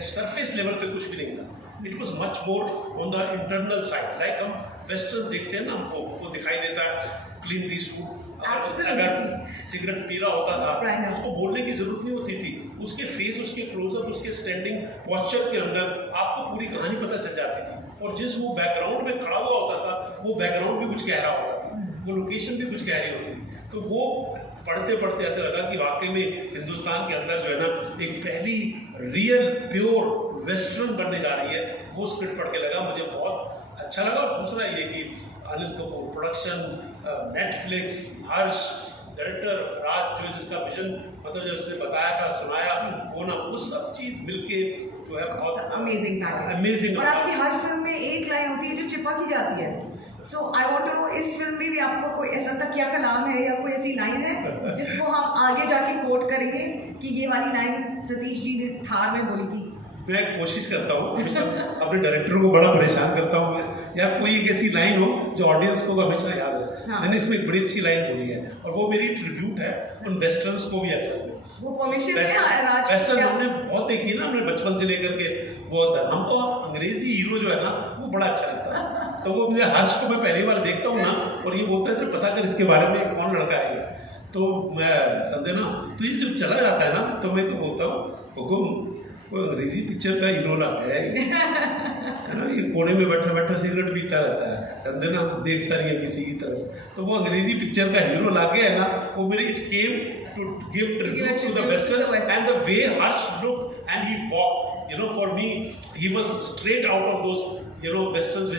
सरफेस लेवल पे कुछ भी नहीं था। It was much more on the internal side, like हम वेस्टर्न देखते हैं ना, हमको वो दिखाई देता है क्लीन ईस्टवुड अगर सिगरेट पी रहा होता था उसको बोलने की जरूरत नहीं होती थी, उसके फेस, उसके क्लोजअप, उसके स्टैंडिंग पोस्चर के अंदर आपको पूरी कहानी पता चल जाती थी, और जिस वो बैकग्राउंड में खड़ा हुआ होता था वो बैकग्राउंड भी कुछ कह रहा होता था, वो लोकेशन भी कुछ कह रही होती थी। तो वो पढ़ते पढ़ते ऐसा लगा कि वाकई में हिंदुस्तान के अंदर जो है ना एक पहली रियल प्योर वेस्टर्न बनने जा रही है, वो स्क्रिप्ट पढ़ के लगा मुझे बहुत अच्छा लगा। और दूसरा ये कि अनिल कपूर प्रोडक्शन, नेटफ्लिक्स, हर्ष डायरेक्टर, राज जो जिसका विजन मतलब जो उसने बताया था, सुनाया, वो ना वो सब चीज़ मिलके जो है बहुत अमेजिंग अमेजिंग। और आपकी हर फिल्म में एक लाइन होती है जो चिपक ही जाती है। So I want to know, इस फिल्म में भी आपको कोई ऐसा तकिया कलाम है या कोई ऐसी लाइन है जिसको हम आगे जाके कोट करेंगे कि ये वाली लाइन सतीश जी ने थार में बोली थी? मैं कोशिश करता हूँ हमेशा अपने डायरेक्टर को बड़ा परेशान करता हूँ मैं, या कोई एक ऐसी लाइन हो जो ऑडियंस को हमेशा याद रहे। मैंने इसमें एक बड़ी अच्छी लाइन बोली है और वो मेरी ट्रिब्यूट है उन वेस्टर्न्स को भी असल में। वो परमिशन वेस्टर्न हमने बहुत देखी ना, हमने बचपन से लेकर के बहुत, हमको अंग्रेजी हीरो जो है ना वो बड़ा अच्छा लगता है। तो वो मुझे हर्ष को मैं पहली बार देखता हूँ ना और ये बोलता है पता कर इसके बारे में कौन लड़का है, तो मैं समझे ना, तो ये जब चला जाता है ना तो मैं तो बोलता हूँ हुकुम कोई अंग्रेजी पिक्चर का हीरो लग है ना, ये कोने में बैठा बैठा सिगरेट पीता रहता है, समझे ना, देखता नहीं है किसी की तरफ, तो वो अंग्रेजी पिक्चर का हीरो लग गया है ना, वो मेरे it came to give tribute to the Western and the way Harsh looked and he walked. You know, for me, he was straight out of those, you know, Westerns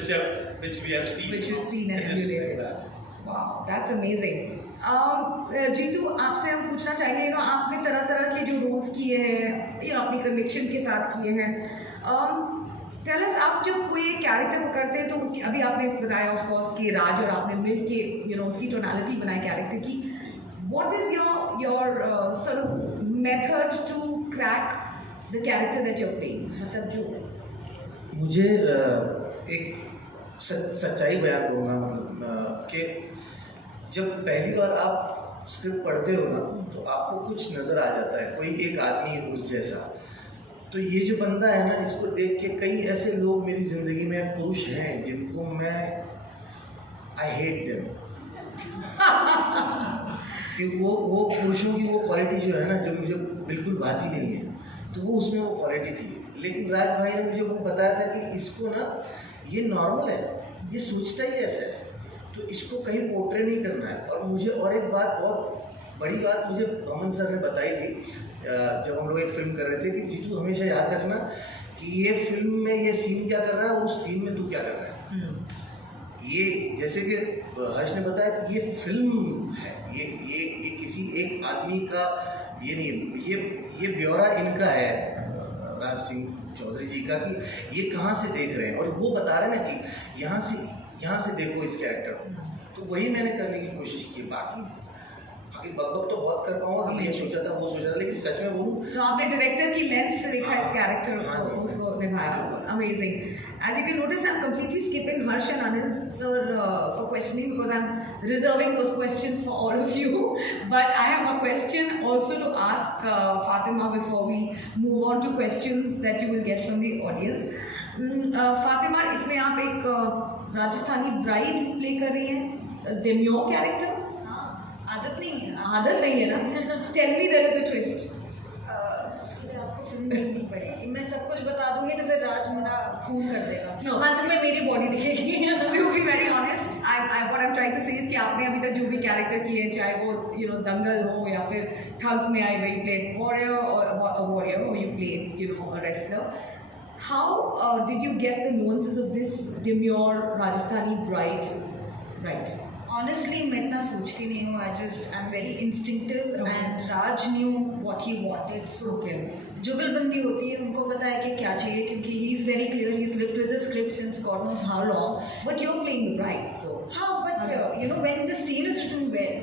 which we have seen. Which you've seen and emulated. Wow, that's amazing. Jeetu, आपसे हम पूछना चाहेंगे, you know आपने तरह तरह के जो roles किए हैं, यू नो अपनी कन्विक्शन के साथ किए हैं, टेल अस, आप जब कोई एक कैरेक्टर पकड़ते हैं तो अभी आपने बताया ऑफ कोर्स कि राज और आपने मिल के यू नो उसकी टोनालिटी बनाई कैरेक्टर की, what is your sort of method to crack the character that you're playing? मतलब जो मुझे एक सच्चाई बयान करूँगा, मतलब कि जब पहली बार आप स्क्रिप्ट पढ़ते हो ना तो आपको कुछ नज़र आ जाता है, कोई एक आदमी उस जैसा, तो ये जो बंदा है ना इसको देख के कई ऐसे लोग मेरी ज़िंदगी में पुरुष हैं जिनको मैं आई हेट देम कि वो पुरुषों की वो क्वालिटी जो है ना जो मुझे बिल्कुल भाती नहीं है, तो वो उसमें वो क्वालिटी थी। लेकिन राज भाई ने मुझे वो बताया था कि इसको ना ये नॉर्मल है, ये सोचता ही ऐसा है, तो इसको कहीं पोर्ट्रे नहीं करना है। और मुझे और एक बात, बहुत बड़ी बात मुझे अमन सर ने बताई थी जब हम लोग एक फिल्म कर रहे थे कि जीतू हमेशा याद रखना कि ये फिल्म में ये सीन क्या कर रहा है और उस सीन में तू क्या कर रहा है। ये जैसे कि हर्ष ने बताया कि ये फिल्म है, ये किसी एक आदमी का ये नहीं, ये ब्यौरा इनका है राज सिंह चौधरी जी का कि ये कहाँ से देख रहे हैं, और वो बता रहे हैं ना कि यहाँ से देखो इस कैरेक्टर को, तो वही मैंने करने की कोशिश की। बाकी बकबक तो बहुत कर पाऊंगा कि ये सोचा था वो सोचा था, लेकिन सच में बोलूं तो आपने डायरेक्टर की लेंस से देखा इस कैरेक्टर को, उसको निभाया। Amazing. As you can notice, I'm completely skipping Harsh and Anil sir for questioning because I'm reserving those questions for all of you. But I have a question also to ask Fatima before we move on to questions that you will get from the audience. Fatima, इसमें आप एक Rajasthani bride play कर रही हैं, डेम्योर character. आदत नहीं है ना। Tell me there is a twist. उसके लिए आपको फिल्म देखनी पड़ेगी। मैं सब कुछ बता दूंगी तो फिर राज मेरा खून कर देगा। No. अंत में मेरी बॉडी दिखेगी। To be very honest, what I'm trying to say is कि आपने अभी तक जो भी कैरेक्टर किए, चाहे वो दंगल हो या फिर थग्स में आए, where you played warrior or you played a wrestler. How did you get the nuances of this demure Rajasthani bride? Right. Honestly, मैं इतना सोचती नहीं हूँ. I'm very instinctive and Raj knew what he wanted. So जुगलबंदी होती है, उनको पता है कि क्या चाहिए, क्योंकि he is very clear. He's lived with the script since God knows how long. But you're playing the bride, so. हाँ, but when the scene is written well,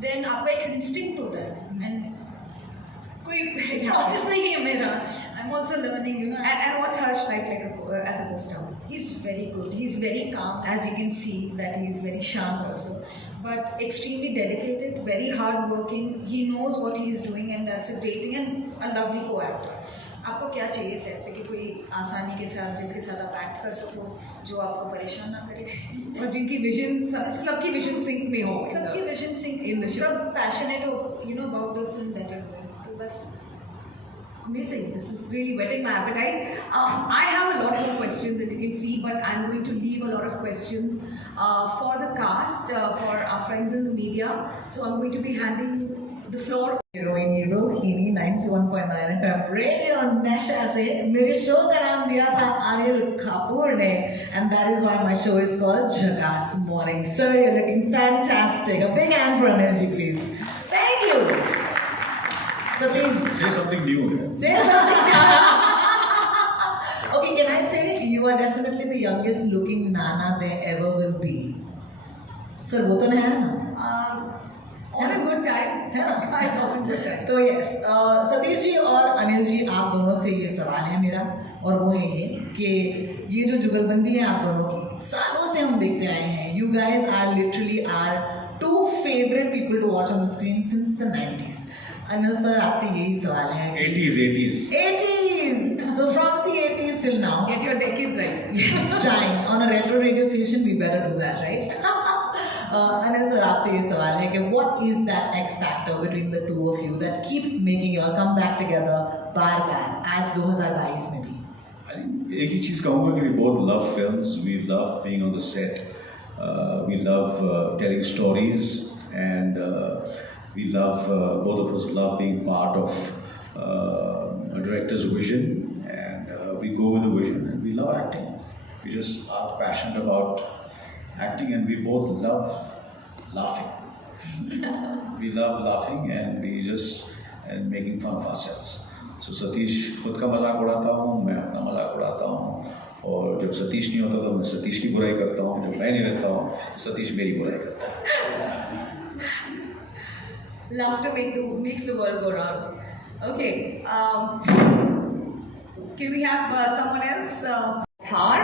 then आपका एक instinct होता है and कोई process नहीं है मेरा. I'm also learning, And what's Harsh like as a co-star? He's very good. He's very calm, as you can see that he's very shant also. But extremely dedicated, very hard-working. He knows what he's doing, and that's a great thing. And a lovely co-actor. आपको क्या चाहिए set पे कि कोई आसानी के साथ जिसके साथ आप एक्ट कर सको, जो आपको परेशान ना करे, और जिनकी विजन सबकी विजन सिंक में हो, सबकी vision sync in the show, सब पैशनेट हो, about the film that you're doing. तो बस amazing. This is really whetting my appetite. I have a lot more questions, as you can see, but I'm going to leave a lot of questions for the cast, for our friends in the media. So I'm going to be handing the floor. Heroine Hero Hini 91.9 FM Radio Nasha से मेरे show का नाम दिया था अनिल कपूर ने, and that is why my show is called Jhakas Morning. Sir, you're looking fantastic. A big hand for Anil ji, please. Thank you. So please say something new. Say something new. Okay, can I say you are definitely the youngest looking Nana there ever will be. Sir, वो तो नहीं है ना? On a good time, है ना? on a good time. तो yes, Satish ji और अनिल जी, आप दोनों से ये सवाल है मेरा, और वो है ये कि ये जो जुगलबंदी है आप दोनों की, सालों से हम देखते आए हैं. You guys are literally our two favorite people to watch on the screen since the 90s. Anil sir, आपसे यही सवाल है. 80s. So from the 80s till now. Get your decades right. Yes, trying on a retro radio station, we better do that, right? Anil sir, आपसे ये सवाल है कि what is that X factor between the two of you that keeps making you all come back together बार-बार आज 2022 में भी? I think एक ही चीज़ कहूँगा कि we both love films, we love being on the set, we love telling stories, and we love both of us love being part of a director's vision, and we go with the vision, and we love acting. We just are passionate about acting, and we both love laughing. We love laughing, and we just and making fun of ourselves. So Satish खुद का मजाक उड़ाता हूँ, मैं अपना मजाक उड़ाता हूँ, और जब सतीश नहीं होता तो मैं सतीश की बुराई करता हूँ, जब मैं नहीं रहता हूँ तो सतीश मेरी बुराई करता है. Laughter makes the world go round. Okay, can we have someone else? Thar,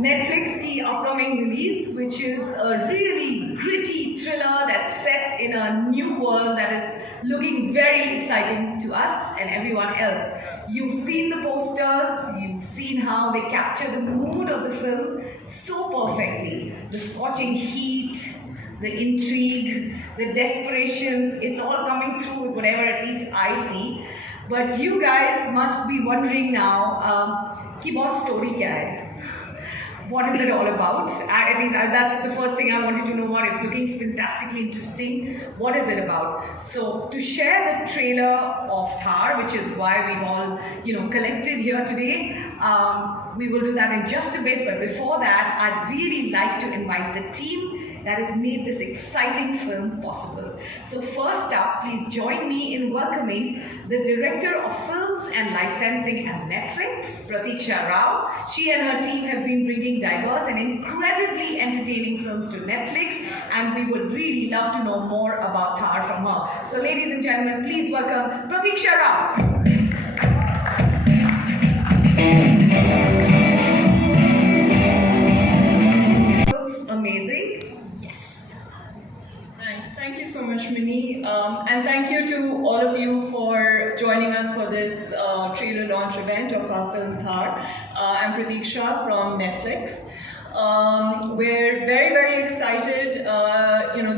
Netflix की upcoming release, which is a really gritty thriller that's set in a new world that is looking very exciting to us and everyone else. You've seen the posters, you've seen how they capture the mood of the film so perfectly. The scorching heat, the intrigue, the desperation, it's all coming through, whatever at least I see. But you guys must be wondering now, कि boss story क्या है? What is it all about? At least that's the first thing I wanted to know about. It's looking fantastically interesting. What is it about? So to share the trailer of Thar, which is why we've all, collected here today, we will do that in just a bit. But before that, I'd really like to invite the team that has made this exciting film possible. So first up, please join me in welcoming the Director of Films and Licensing at Netflix, Pratiksha Rao. She and her team have been bringing diverse and incredibly entertaining films to Netflix, and we would really love to know more about Thar from her. So ladies and gentlemen, please welcome Pratiksha Rao. Looks amazing. Thank you so much, Minnie, and thank you to all of you for joining us for this trailer launch event of our film Thar. I'm Pratiksha from Netflix. We're very, very excited.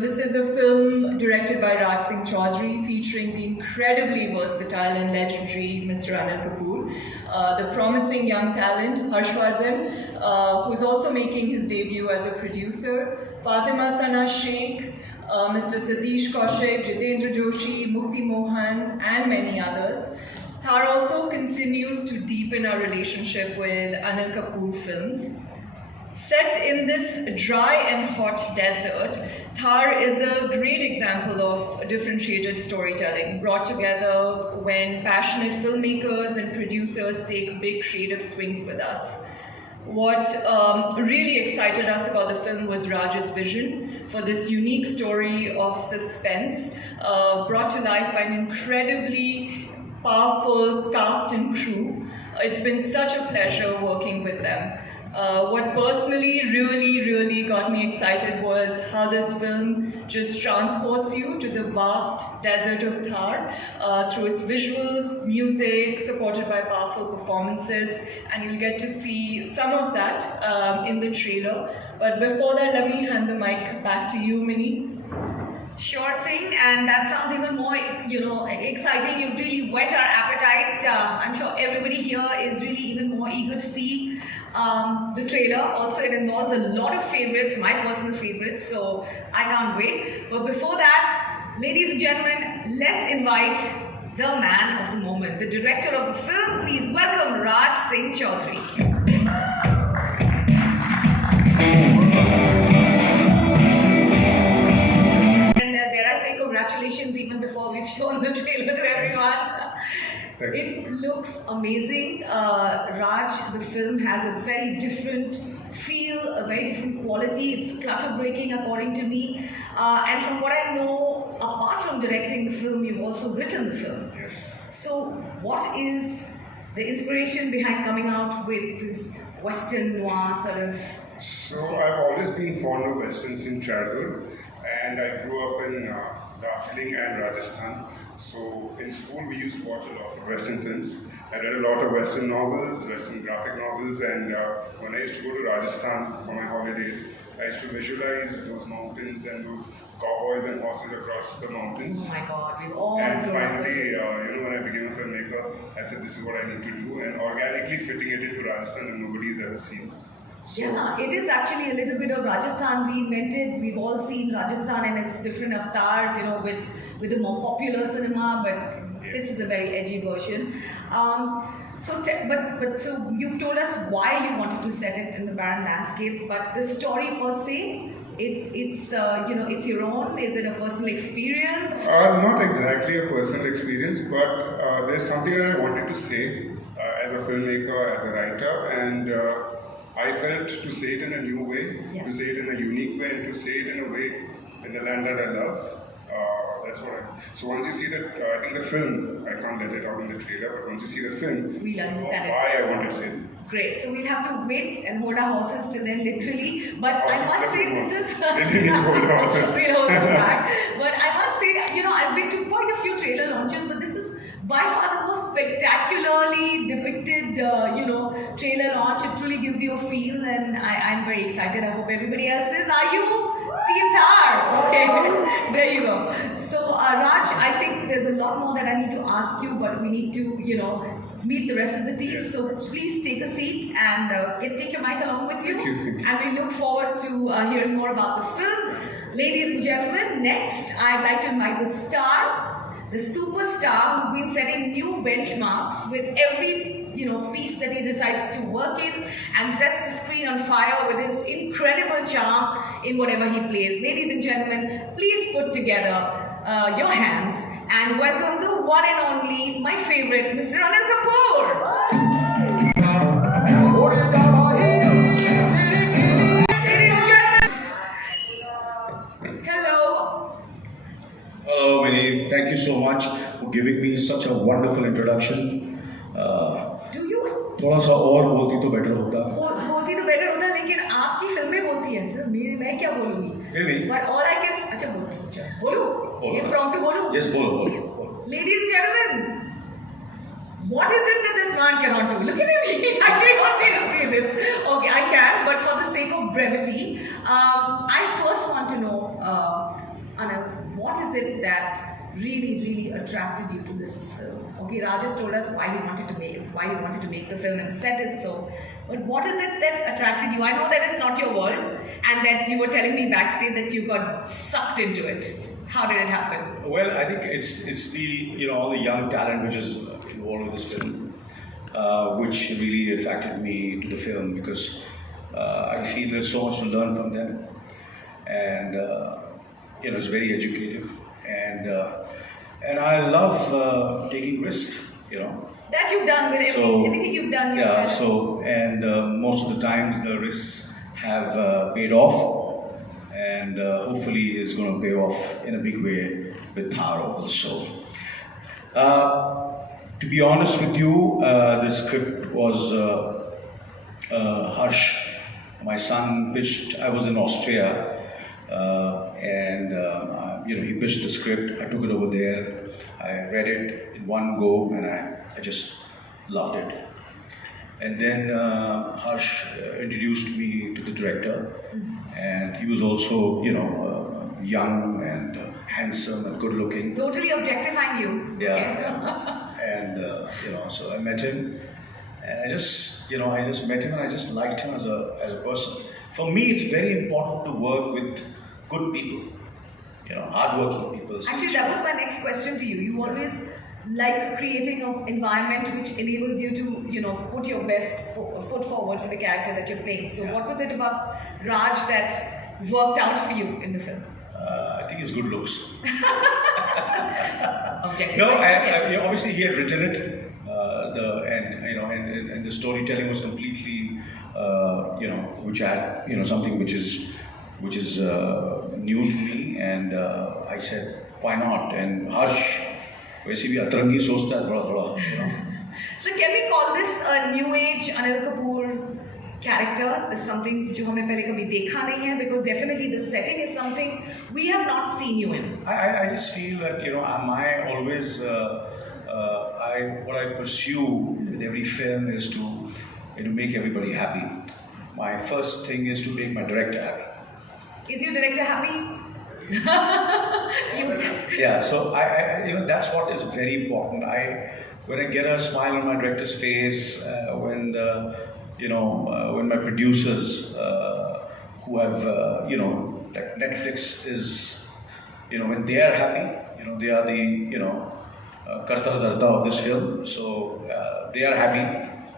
This is a film directed by Raj Singh Chaudhary, featuring the incredibly versatile and legendary Mr. Anil Kapoor, the promising young talent Harshvarrdhan, who's also making his debut as a producer, Fatima Sana Shaikh, Mr. Satish Kaushik, Jitendra Joshi, Mukti Mohan, and many others. Thar also continues to deepen our relationship with Anil Kapoor films. Set in this dry and hot desert, Thar is a great example of differentiated storytelling brought together when passionate filmmakers and producers take big creative swings with us. What really excited us about the film was Raj's vision for this unique story of suspense brought to life by an incredibly powerful cast and crew. It's been such a pleasure working with them. What personally really got me excited was how this film just transports you to the vast desert of Thar through its visuals, music, supported by powerful performances, and you'll get to see some of that in the trailer. But before that, let me hand the mic back to you, Minnie. Sure thing, and that sounds even more, exciting. You've really whet our appetite. I'm sure everybody here is really even more eager to see the trailer. Also, it involves a lot of favorites, my personal favorites, so I can't wait. But before that, ladies and gentlemen, let's invite the man of the moment, the director of the film. Please welcome Raj Singh Chaudhary. Congratulations even before we've shown the trailer to everyone. It looks amazing. Raj, the film has a very different feel, a very different quality. It's clutter-breaking according to me. And from what I know, apart from directing the film, you've also written the film. Yes. So what is the inspiration behind coming out with this Western noir sort of? So I've always been fond of Westerns in childhood, and I grew up in Darjeeling and Rajasthan. So in school we used to watch a lot of Western films. I read a lot of Western novels, Western graphic novels, and when I used to go to Rajasthan for my holidays, I used to visualize those mountains and those cowboys and horses across the mountains. Oh my God, we've all. And finally, when I became a filmmaker, I said this is what I need to do, and organically fitting it into Rajasthan that nobody's ever seen. So, yeah, it is actually a little bit of Rajasthan reinvented. We've all seen Rajasthan and its different avatars, with the more popular cinema, but this is a very edgy version. So you've told us why you wanted to set it in the barren landscape, but the story per se, it's your own. Is it a personal experience? Not exactly a personal experience, but there's something that I wanted to say as a filmmaker, as a writer, and I felt to say it in a new way, to say it in a unique way, and to say it in a way in the land that I love. That's what so once you see I think the film, I can't let it out in the trailer, but once you see the film, we'll understand why I wanted to say it. Great. So we'll have to wait and hold our horses till then, literally. But I must say this is. Really need to hold our horses. We'll hold them back. But I must say, I've been to quite a few trailer launches, but this is by far the most spectacularly depicted, trailer launch. It truly gives you a feel, and I'm very excited. I hope everybody else is. Are you Team Thar? Okay, there you go. So Raj, I think there's a lot more that I need to ask you, but we need to, meet the rest of the team. So please take a seat and take your mic along with you. And we look forward to hearing more about the film. Ladies and gentlemen, next I'd like to invite the star, the superstar who's been setting new benchmarks with every piece that he decides to work in, and sets the screen on fire with his incredible charm in whatever he plays. Ladies and gentlemen, please put together your hands and welcome the one and only, my favorite, Mr. Anil Kapoor. Hello, Minnie. Thank you so much for giving me such a wonderful introduction. Do you? थोड़ा सा और बोलती तो better होता। बोलती तो better होता, लेकिन आपकी फिल्में बोलती हैं सर, मैं क्या बोलूँगी? But all I can, अच्छा बोलूँ? ये prompt बोलूँ? Yes, बोलो। Ladies and gentlemen, what is it that this man cannot do? Look at him, he actually wants me to say this. Okay, I can, but for the sake of brevity. I first want to know, Anil, what is it that really attracted you to this film? Okay, Raj has told us why he wanted to make the film and set it so. But what is it that attracted you? I know that it's not your world, and that you were telling me backstage that you got sucked into it. How did it happen? Well, I think it's the all the young talent which is involved with this film, which really attracted me to the film, because I feel there's so much to learn from them, and it's very educative, and I love taking risks, That you've done with everything you've done. Yeah. So most of the times the risks have paid off, and hopefully it's going to pay off in a big way with Thar also. To be honest with you, the script was Harsh, my son, pitched. I was in Austria, and he pitched the script. I took it over there. I read it in one go, and I just loved it. And then Harsh introduced me to the director, and he was also, young and handsome and good looking. Totally objectifying you. Yeah. And so I met him, and I just met him, and I just liked him as a person. For me, it's very important to work with good people, hardworking people. Actually, that was my next question to you. You always like creating an environment which enables you to, put your best foot forward for the character that you're playing. So what was it about Raj that worked out for you in the film? I think his good looks. Objective. No, obviously he had written it, and the storytelling was completely, which had, something which is new to me, and I said, why not? And Harsh, वैसे भी अतरंगी सोचता है थोड़ा, So can we call this a new age Anil Kapoor character? This is something जो हमने पहले कभी देखा नहीं है, because definitely the setting is something we have not seen you in. I just feel that I always what I pursue with every film is to make everybody happy. My first thing is to make my director happy. Is your director happy? Yeah, so I that's what is very important. When I get a smile on my director's face, when my producers who have like Netflix is when they are happy, they are the karta darta of this film, so they are happy.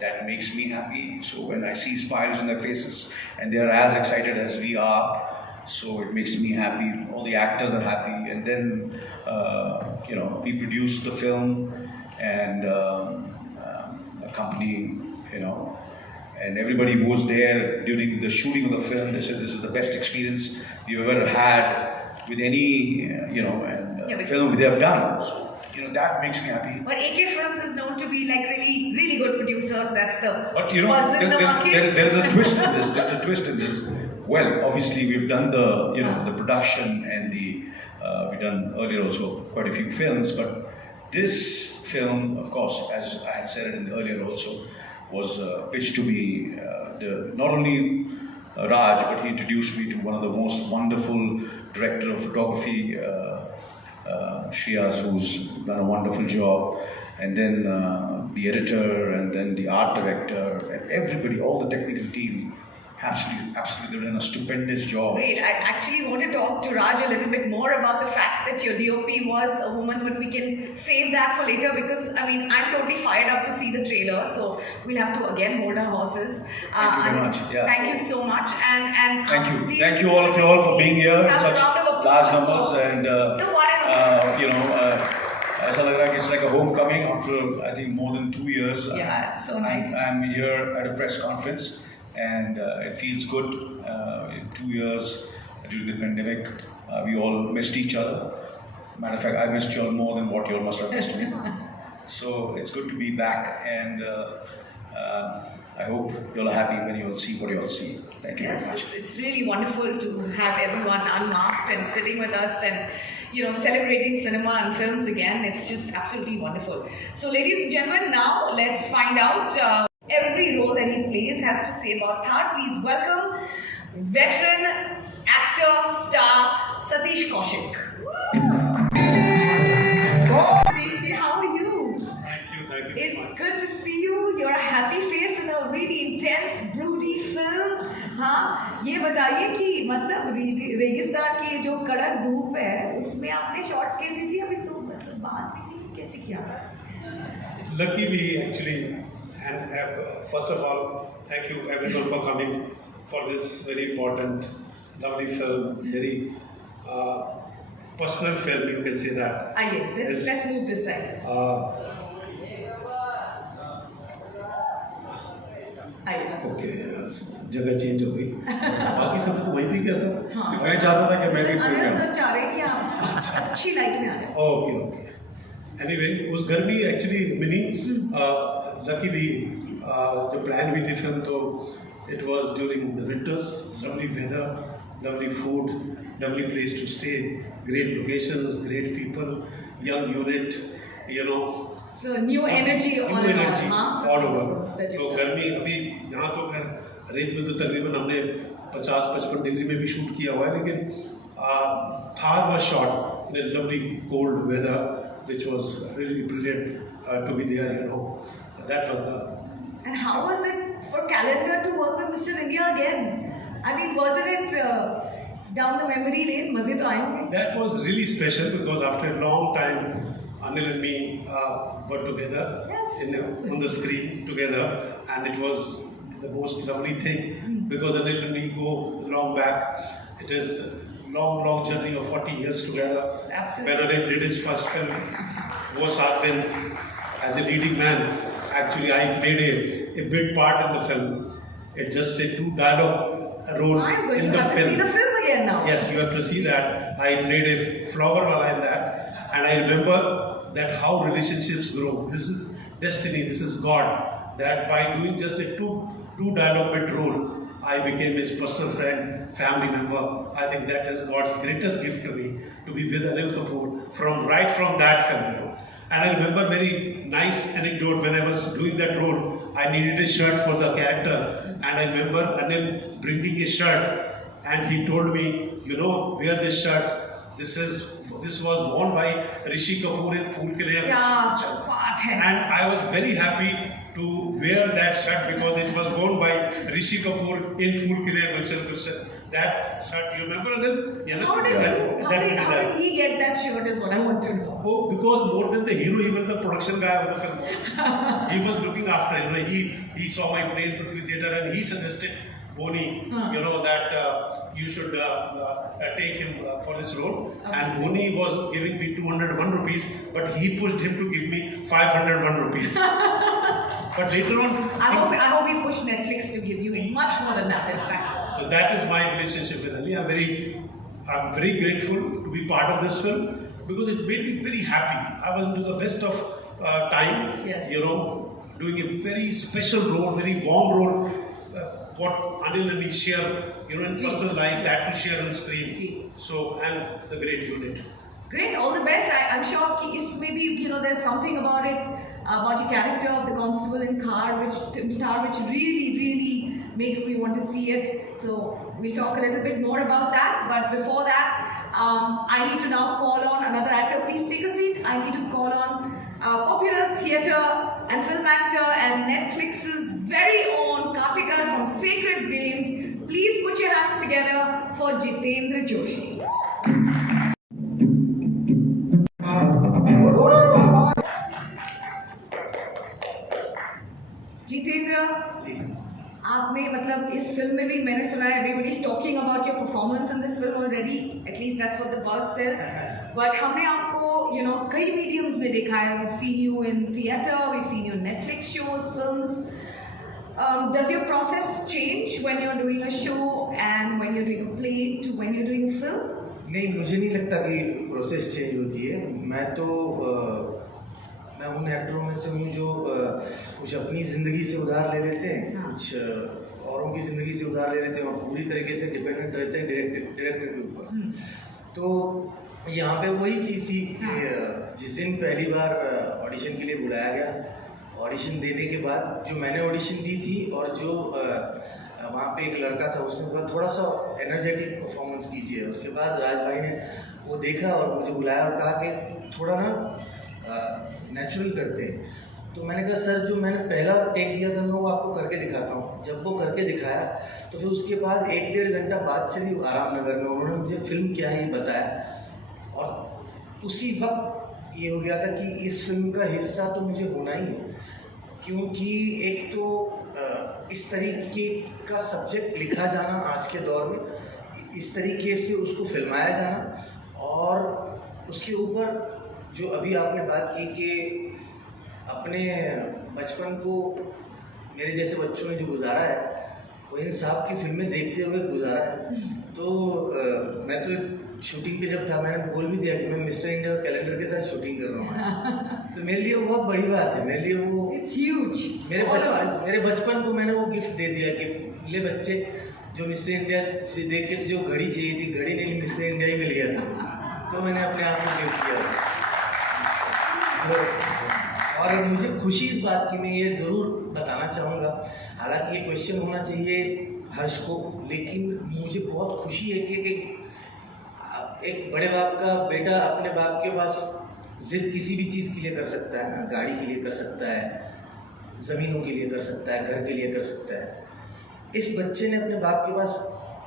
That makes me happy. So when I see smiles on their faces and they are as excited as we are, so it makes me happy. All the actors are happy, and then we produce the film, and a company, and everybody who was there during the shooting of the film, they said this is the best experience you've ever had with any film they have done. So, that makes me happy. But AK Films is known to be like really good producers. That's the but buzz in the market. There's a twist in this. There's a twist in this. Well, obviously we've done the the production, and we've done earlier also quite a few films, but this film, of course, as I had said it earlier also, was pitched to be not only Raj, but he introduced me to one of the most wonderful director of photography, Shriyas, who's done a wonderful job, and then the editor, and then the art director, and everybody, all the technical team. Absolutely, they've done a stupendous job. Great. I actually want to talk to Raj a little bit more about the fact that your DOP was a woman, but we can save that for later, because I'm totally fired up to see the trailer. So we'll have to again hold our horses. Thank you very much. Yeah. Thank you so much, and thank you all of you all for being here in such large numbers, and ऐसा लग रहा है कि it's like a homecoming after I think more than 2 years. Yeah, so nice. I'm here at a press conference. And it feels good. In 2 years during the pandemic, we all missed each other. Matter of fact, I missed you all more than what you all must have missed me. So it's good to be back, and I hope you all are happy when you all see what you all see. Thank you very much. It's really wonderful to have everyone unmasked and sitting with us, and celebrating cinema and films again. It's just absolutely wonderful. So, ladies and gentlemen, now let's find out. Every role that he plays has to say about Thar. Please welcome veteran actor star Satish Kaushik. How are you? Thank you. It's good to see you. You're a happy face in a really intense, broody film. हाँ, ये बताइए कि मतलब रेगिस्तान की जो कड़क धूप है, उसमें आपने शॉट्स कैसी थी? अभी तो मतलब बात भी नहीं कैसे किया? Lucky me actually, and first of all, thank you everyone for coming for this very important, lovely film, very personal film, you can say that. Let's move this side. Okay, जगह चेंज हो गई। बाकी सब तो वहीं पे गया था। मैं चाहता था कि मैं भी अनिल सर चाह रहे हैं कि आप अच्छी लाइट में आ जाए। ओके। एनीवे, उस गर्मी एक्चुअली मिनी लकीली जो प्लान हुई थी फिल्म तो it was during the winters, lovely weather, lovely food, lovely place to stay, great locations, great people, young unit, you know, new energy all over. तो गर्मी अभी यहाँ तो खैर रेत में तो तकरीबन हमने 50-55 डिग्री में भी शूट किया हुआ है, लेकिन Thar was shot in a lovely cold weather which was really brilliant to be there, you know, that was the. And how was it for Calendar to work with Mr. India again? I mean, wasn't it down the memory lane? मजे तो आए होंगे? That was really special because after a long time, Anil and me were together on the screen together, and it was the most lovely thing because Anil and me go long back. It is long journey of 40 years together. Absolutely. When Anil did his first film, वो साथ दिन as a leading man, actually I played a big part in the film. It's just a 2 dialogue role in the film. See the film again now. Yes, you have to see that. I played a flower wala in that, and I remember that how relationships grow. This is destiny. This is God. That by doing just a two dialogue bit role, I became his personal friend, family member. I think that is God's greatest gift to me, to be with Anil Kapoor right from that film. You know. And I remember very nice anecdote when I was doing that role. I needed a shirt for the character, and I remember Anil bringing a shirt, and he told me, you know, wear this shirt. This was worn by Rishi Kapoor in Phool Ke Liye. And I was very happy to wear that shirt because it was worn by Rishi Kapoor in Phool Ke Liye Gulshan. That shirt, you remember Anil? Yeah, how did he get that shirt is what I want to know. Oh, because more than the hero, he was the production guy of the film. He was looking after it. You know, he saw my play in Prithvi Theatre and he suggested Boni, you know, that you should take him for this role. Okay. And Boni was giving me 201 rupees, but he pushed him to give me 501 rupees. But later on, I hope he pushed Netflix to give you much more than that this time. So that is my relationship with Ali. I'm very grateful to be part of this film because it made me very happy. I was into the best of time, you know, doing a very special role, very warm role. What Anil and me share, you know, in personal life, that to share on screen. So, and the great unit. Great, all the best. I'm sure it's maybe, you know, there's something about it, about your character of the constable in Thar, which really makes me want to see it. So we'll talk a little bit more about that. But before that, I need to now call on another actor. Please take a seat. I need to call on popular theatre and film actor and Netflix's very own Kartika from Sacred Games. Please put your hands together for Jitendra Joshi. Jitendra, आपने मतलब इस film में भी मैंने सुना है everybody is talking about your performance in this film already. At least that's what the buzz says. But हमने आपको, you know, कई mediums में देखा है. We've seen you in theatre, we've seen you in Netflix shows, films. Does your process change when you're doing a show and when you're doing a play to when you're doing a film? नहीं, मुझे नहीं लगता कि process change होती है. मैं उन एक्टरों में से हूँ जो कुछ अपनी ज़िंदगी से उधार ले लेते हैं, कुछ औरों की ज़िंदगी से उधार ले लेते हैं और पूरी तरीके से डिपेंडेंट रहते हैं डायरेक्टर के ऊपर. तो यहाँ पे वही चीज़ थी कि जिस दिन पहली बार ऑडिशन के लिए बुलाया गया, ऑडिशन देने के बाद जो मैंने ऑडिशन दी थी और जो वहाँ पे एक लड़का था, उसने बोला थोड़ा सा एनर्जेटिक परफॉर्मेंस कीजिए। उसके बाद राज भाई ने वो देखा और मुझे बुलाया और कहा कि थोड़ा ना नेचुरल करते हैं। तो मैंने कहा सर जो मैंने पहला टेक दिया था मैं वो आपको करके दिखाता हूँ। जब वो करके दिखाया तो फिर उसके बाद 1-1.5 घंटा बात चली आराम नगर में, उन्होंने मुझे फिल्म क्या है ये बताया और उसी वक्त ये हो गया था कि इस फिल्म का हिस्सा तो मुझे होना ही है, क्योंकि एक तो इस तरीके का सब्जेक्ट लिखा जाना आज के दौर में, इस तरीके से उसको फिल्माया जाना और उसके ऊपर जो अभी आपने बात की कि अपने बचपन को मेरे जैसे बच्चों ने जो गुजारा है वो इन साहब की फिल्में देखते हुए गुजारा है। तो मैं तो शूटिंग पे जब था मैंने बोल भी दिया कि मैं मिस्टर इंडिया और कैलेंडर के साथ शूटिंग कर रहा हूँ। तो मेरे लिए वो बहुत बड़ी बात है, मेरे लिए वो इट्स ह्यूज। मेरे बचपन को मैंने वो गिफ्ट दे दिया कि ले बच्चे जो मिस्टर इंडिया देख के जो घड़ी चाहिए थी, घड़ी नहीं मिस्टर इंडिया ही मिल गया था, तो मैंने अपने आप को गिफ्ट किया। और मुझे खुशी इस बात की मैं ये ज़रूर बताना चाहूँगा, हालांकि ये क्वेश्चन होना चाहिए हर्ष को, लेकिन मुझे बहुत खुशी है कि एक बड़े बाप का बेटा अपने बाप के पास जिद किसी भी चीज़ के लिए कर सकता है ना, गाड़ी के लिए कर सकता है, ज़मीनों के लिए कर सकता है, घर के लिए कर सकता है। इस बच्चे ने अपने बाप के पास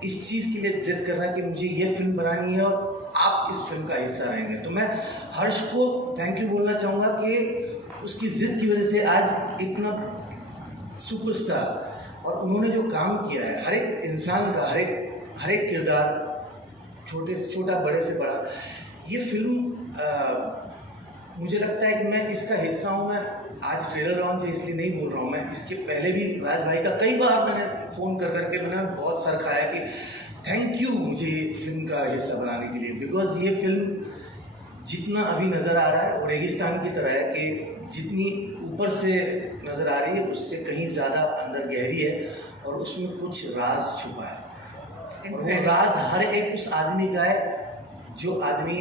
इस चीज़ के लिए जिद करना कि मुझे ये फिल्म बनानी है और आप इस फिल्म का हिस्सा रहेंगे। तो मैं हर्ष को थैंक यू बोलना चाहूँगा कि उसकी जिद की वजह से आज इतना सुपरस्टार और उन्होंने जो काम किया है हर एक इंसान का, हर एक किरदार, छोटे से छोटा बड़े से बड़ा, ये फिल्म मुझे लगता है कि मैं इसका हिस्सा हूँ। मैं आज ट्रेलर लॉन्च है इसलिए नहीं बोल रहा हूँ, मैं इसके पहले भी राज भाई का कई बार मैंने फ़ोन कर करके मैंने बहुत सर खाया कि थैंक यू मुझे ये फिल्म का हिस्सा बनाने के लिए, बिकॉज ये फिल्म जितना अभी नज़र आ रहा है वो रेगिस्तान की तरह है कि जितनी ऊपर से नज़र आ रही है उससे कहीं ज़्यादा अंदर गहरी है और उसमें कुछ राज छुपा है। और वो राज हर एक उस आदमी का है जो आदमी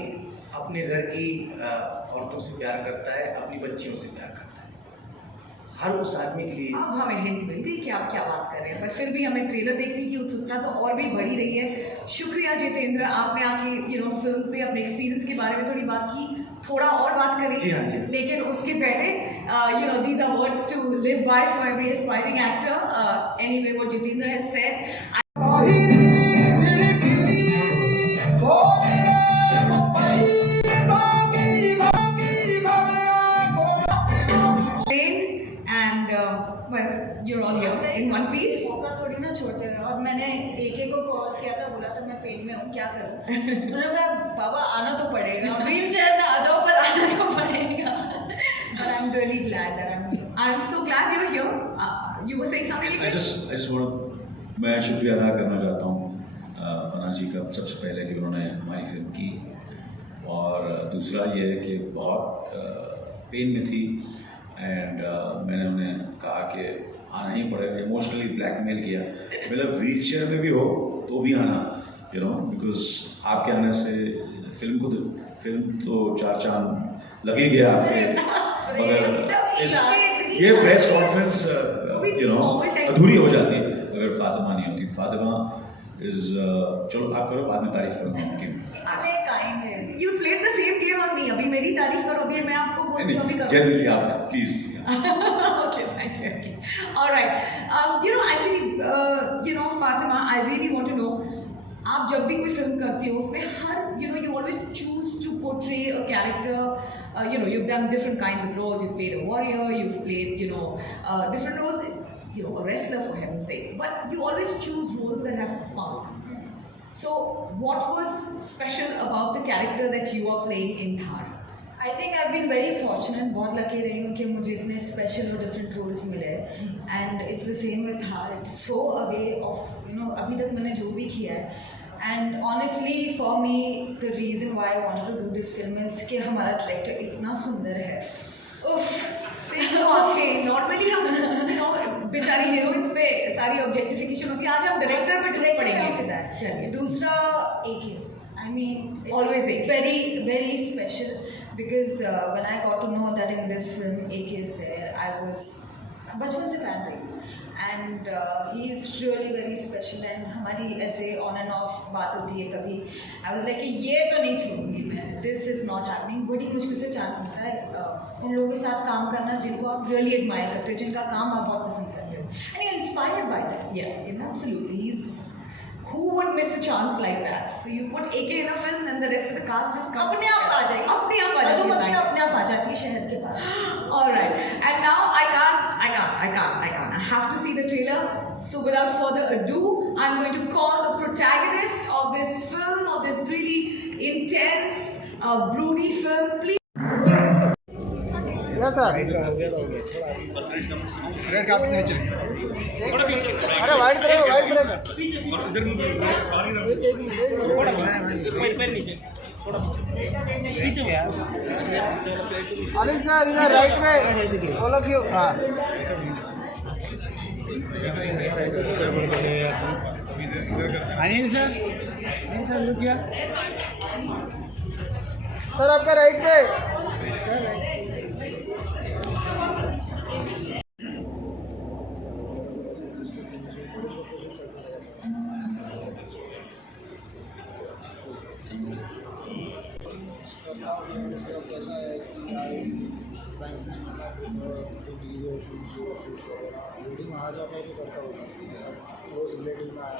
अपने घर की औरतों से प्यार करता है, अपनी बच्चियों से प्यार करता है, हर उस आदमी के लिए। अब हमें हिंट मिल गई कि आप क्या बात कर रहे हैं, बट फिर भी हमें ट्रेलर देखने की उत्सुकता तो और भी बढ़ी रही है। शुक्रिया जितेंद्र, आपने आके फिल्म पे अपने एक्सपीरियंस के बारे में थोड़ी बात की, थोड़ा और बात करेंगे। जी हाँ जी। लेकिन उसके पहले these are words to live by for every aspiring actor. Anyway what Jitendra has said, well, you're all here in one piece. मौका थोड़ी ना छोड़ते हैं। और मैंने एक को कॉल किया था, बोला था मैं पेट में हूँ, क्या करूँ? उन्होंने बोला बाबा आना तो पड़ेगा, व्हील चेयर में आ जाओ पर आना तो पड़ेगा। But I'm really glad that I'm here. I'm so glad you're here. You were saying something. I just want मैं शुक्रिया अदा करना चाहता हूँ फना जी का सबसे पहले कि उन्होंने हमारी फिल्म की, और दूसरा ये है कि बहुत पेन में थी एंड मैंने उन्हें कहा कि आना ही पड़ेगा, इमोशनली ब्लैकमेल किया, मतलब व्हील चेयर में भी हो तो भी आना, बिकॉज आपके आने से फिल्म तो 4 चांद लग ही गया आपके, मगर ये प्रेस कॉन्फ्रेंस अधूरी हो जाती अगर फातिमा नहीं होती। फातिमा इज चलो आप करो, बाद में तारीफ करूँगा आपकी। You played the same game on me. अभी मेरी तारीफ करो, अभी मैं आपको बोलती हूँ, अभी करो। Generally आप please. Okay, thank you. Okay. All right. Actually, Fatima, I really want to know. आप जब भी कोई फिल्म करती हो उसमें हर you always choose to portray a character. You've done different kinds of roles. You've played a warrior. You've played different roles. A wrestler for heaven's sake. But you always choose roles that have spark. So, what was special about the character that you are playing in Thar? I think I've been very fortunate, बहुत lucky रही हूँ कि मुझे इतने special और different roles मिले, and it's the same with Thar. It's so away of अभी तक मैंने जो भी किया है, and honestly for me the reason why I wanted to do this film is कि हमारा director इतना सुंदर है। नॉर्मली हम बेचारी हीरोइंस पे सारी ऑब्जेक्टिफिकेशन होती है, आज हम डायरेक्टर को डायरेक्ट पड़ेंगे। दूसरा एक I mean, always very, very special because when I got to know that in this film AK is there, बचपन से फ़ैन रही हूँ and he is really very special and हमारी ऐसे ऑन एंड ऑफ बात होती है कभी आई वाज लाइक कि ये तो नहीं छोड़ूंगी मैं, दिस इज़ नॉट हैपनिंग। बड़ी मुश्किल से चांस मिलता है उन लोगों के साथ काम करना जिनको आप रियली एडमायर करते हो, जिनका काम आप बहुत पसंद करते हो and you inspired by that. Yeah, absolutely. Who would miss a chance like that? So you put AK in a film and the rest of the cast just comes. अपने आप आ जाएगी, अपने आप आ जाती है, अपने आप आ जाती है शहर के पास। All right, and now I can't. I have to see the trailer. So without further ado, I'm going to call the protagonist of this film, of this really intense, broody film. Please. Yes, sir. Red काफी से चले। अरे wide करेगा। Anil sir इधर right में, all of you. हाँ। Anil sir look किया। Sir आपका राइट पे। कैसा है कि रीडिंग आ जाता है तो करता होगा रोज रिलेटिव में आया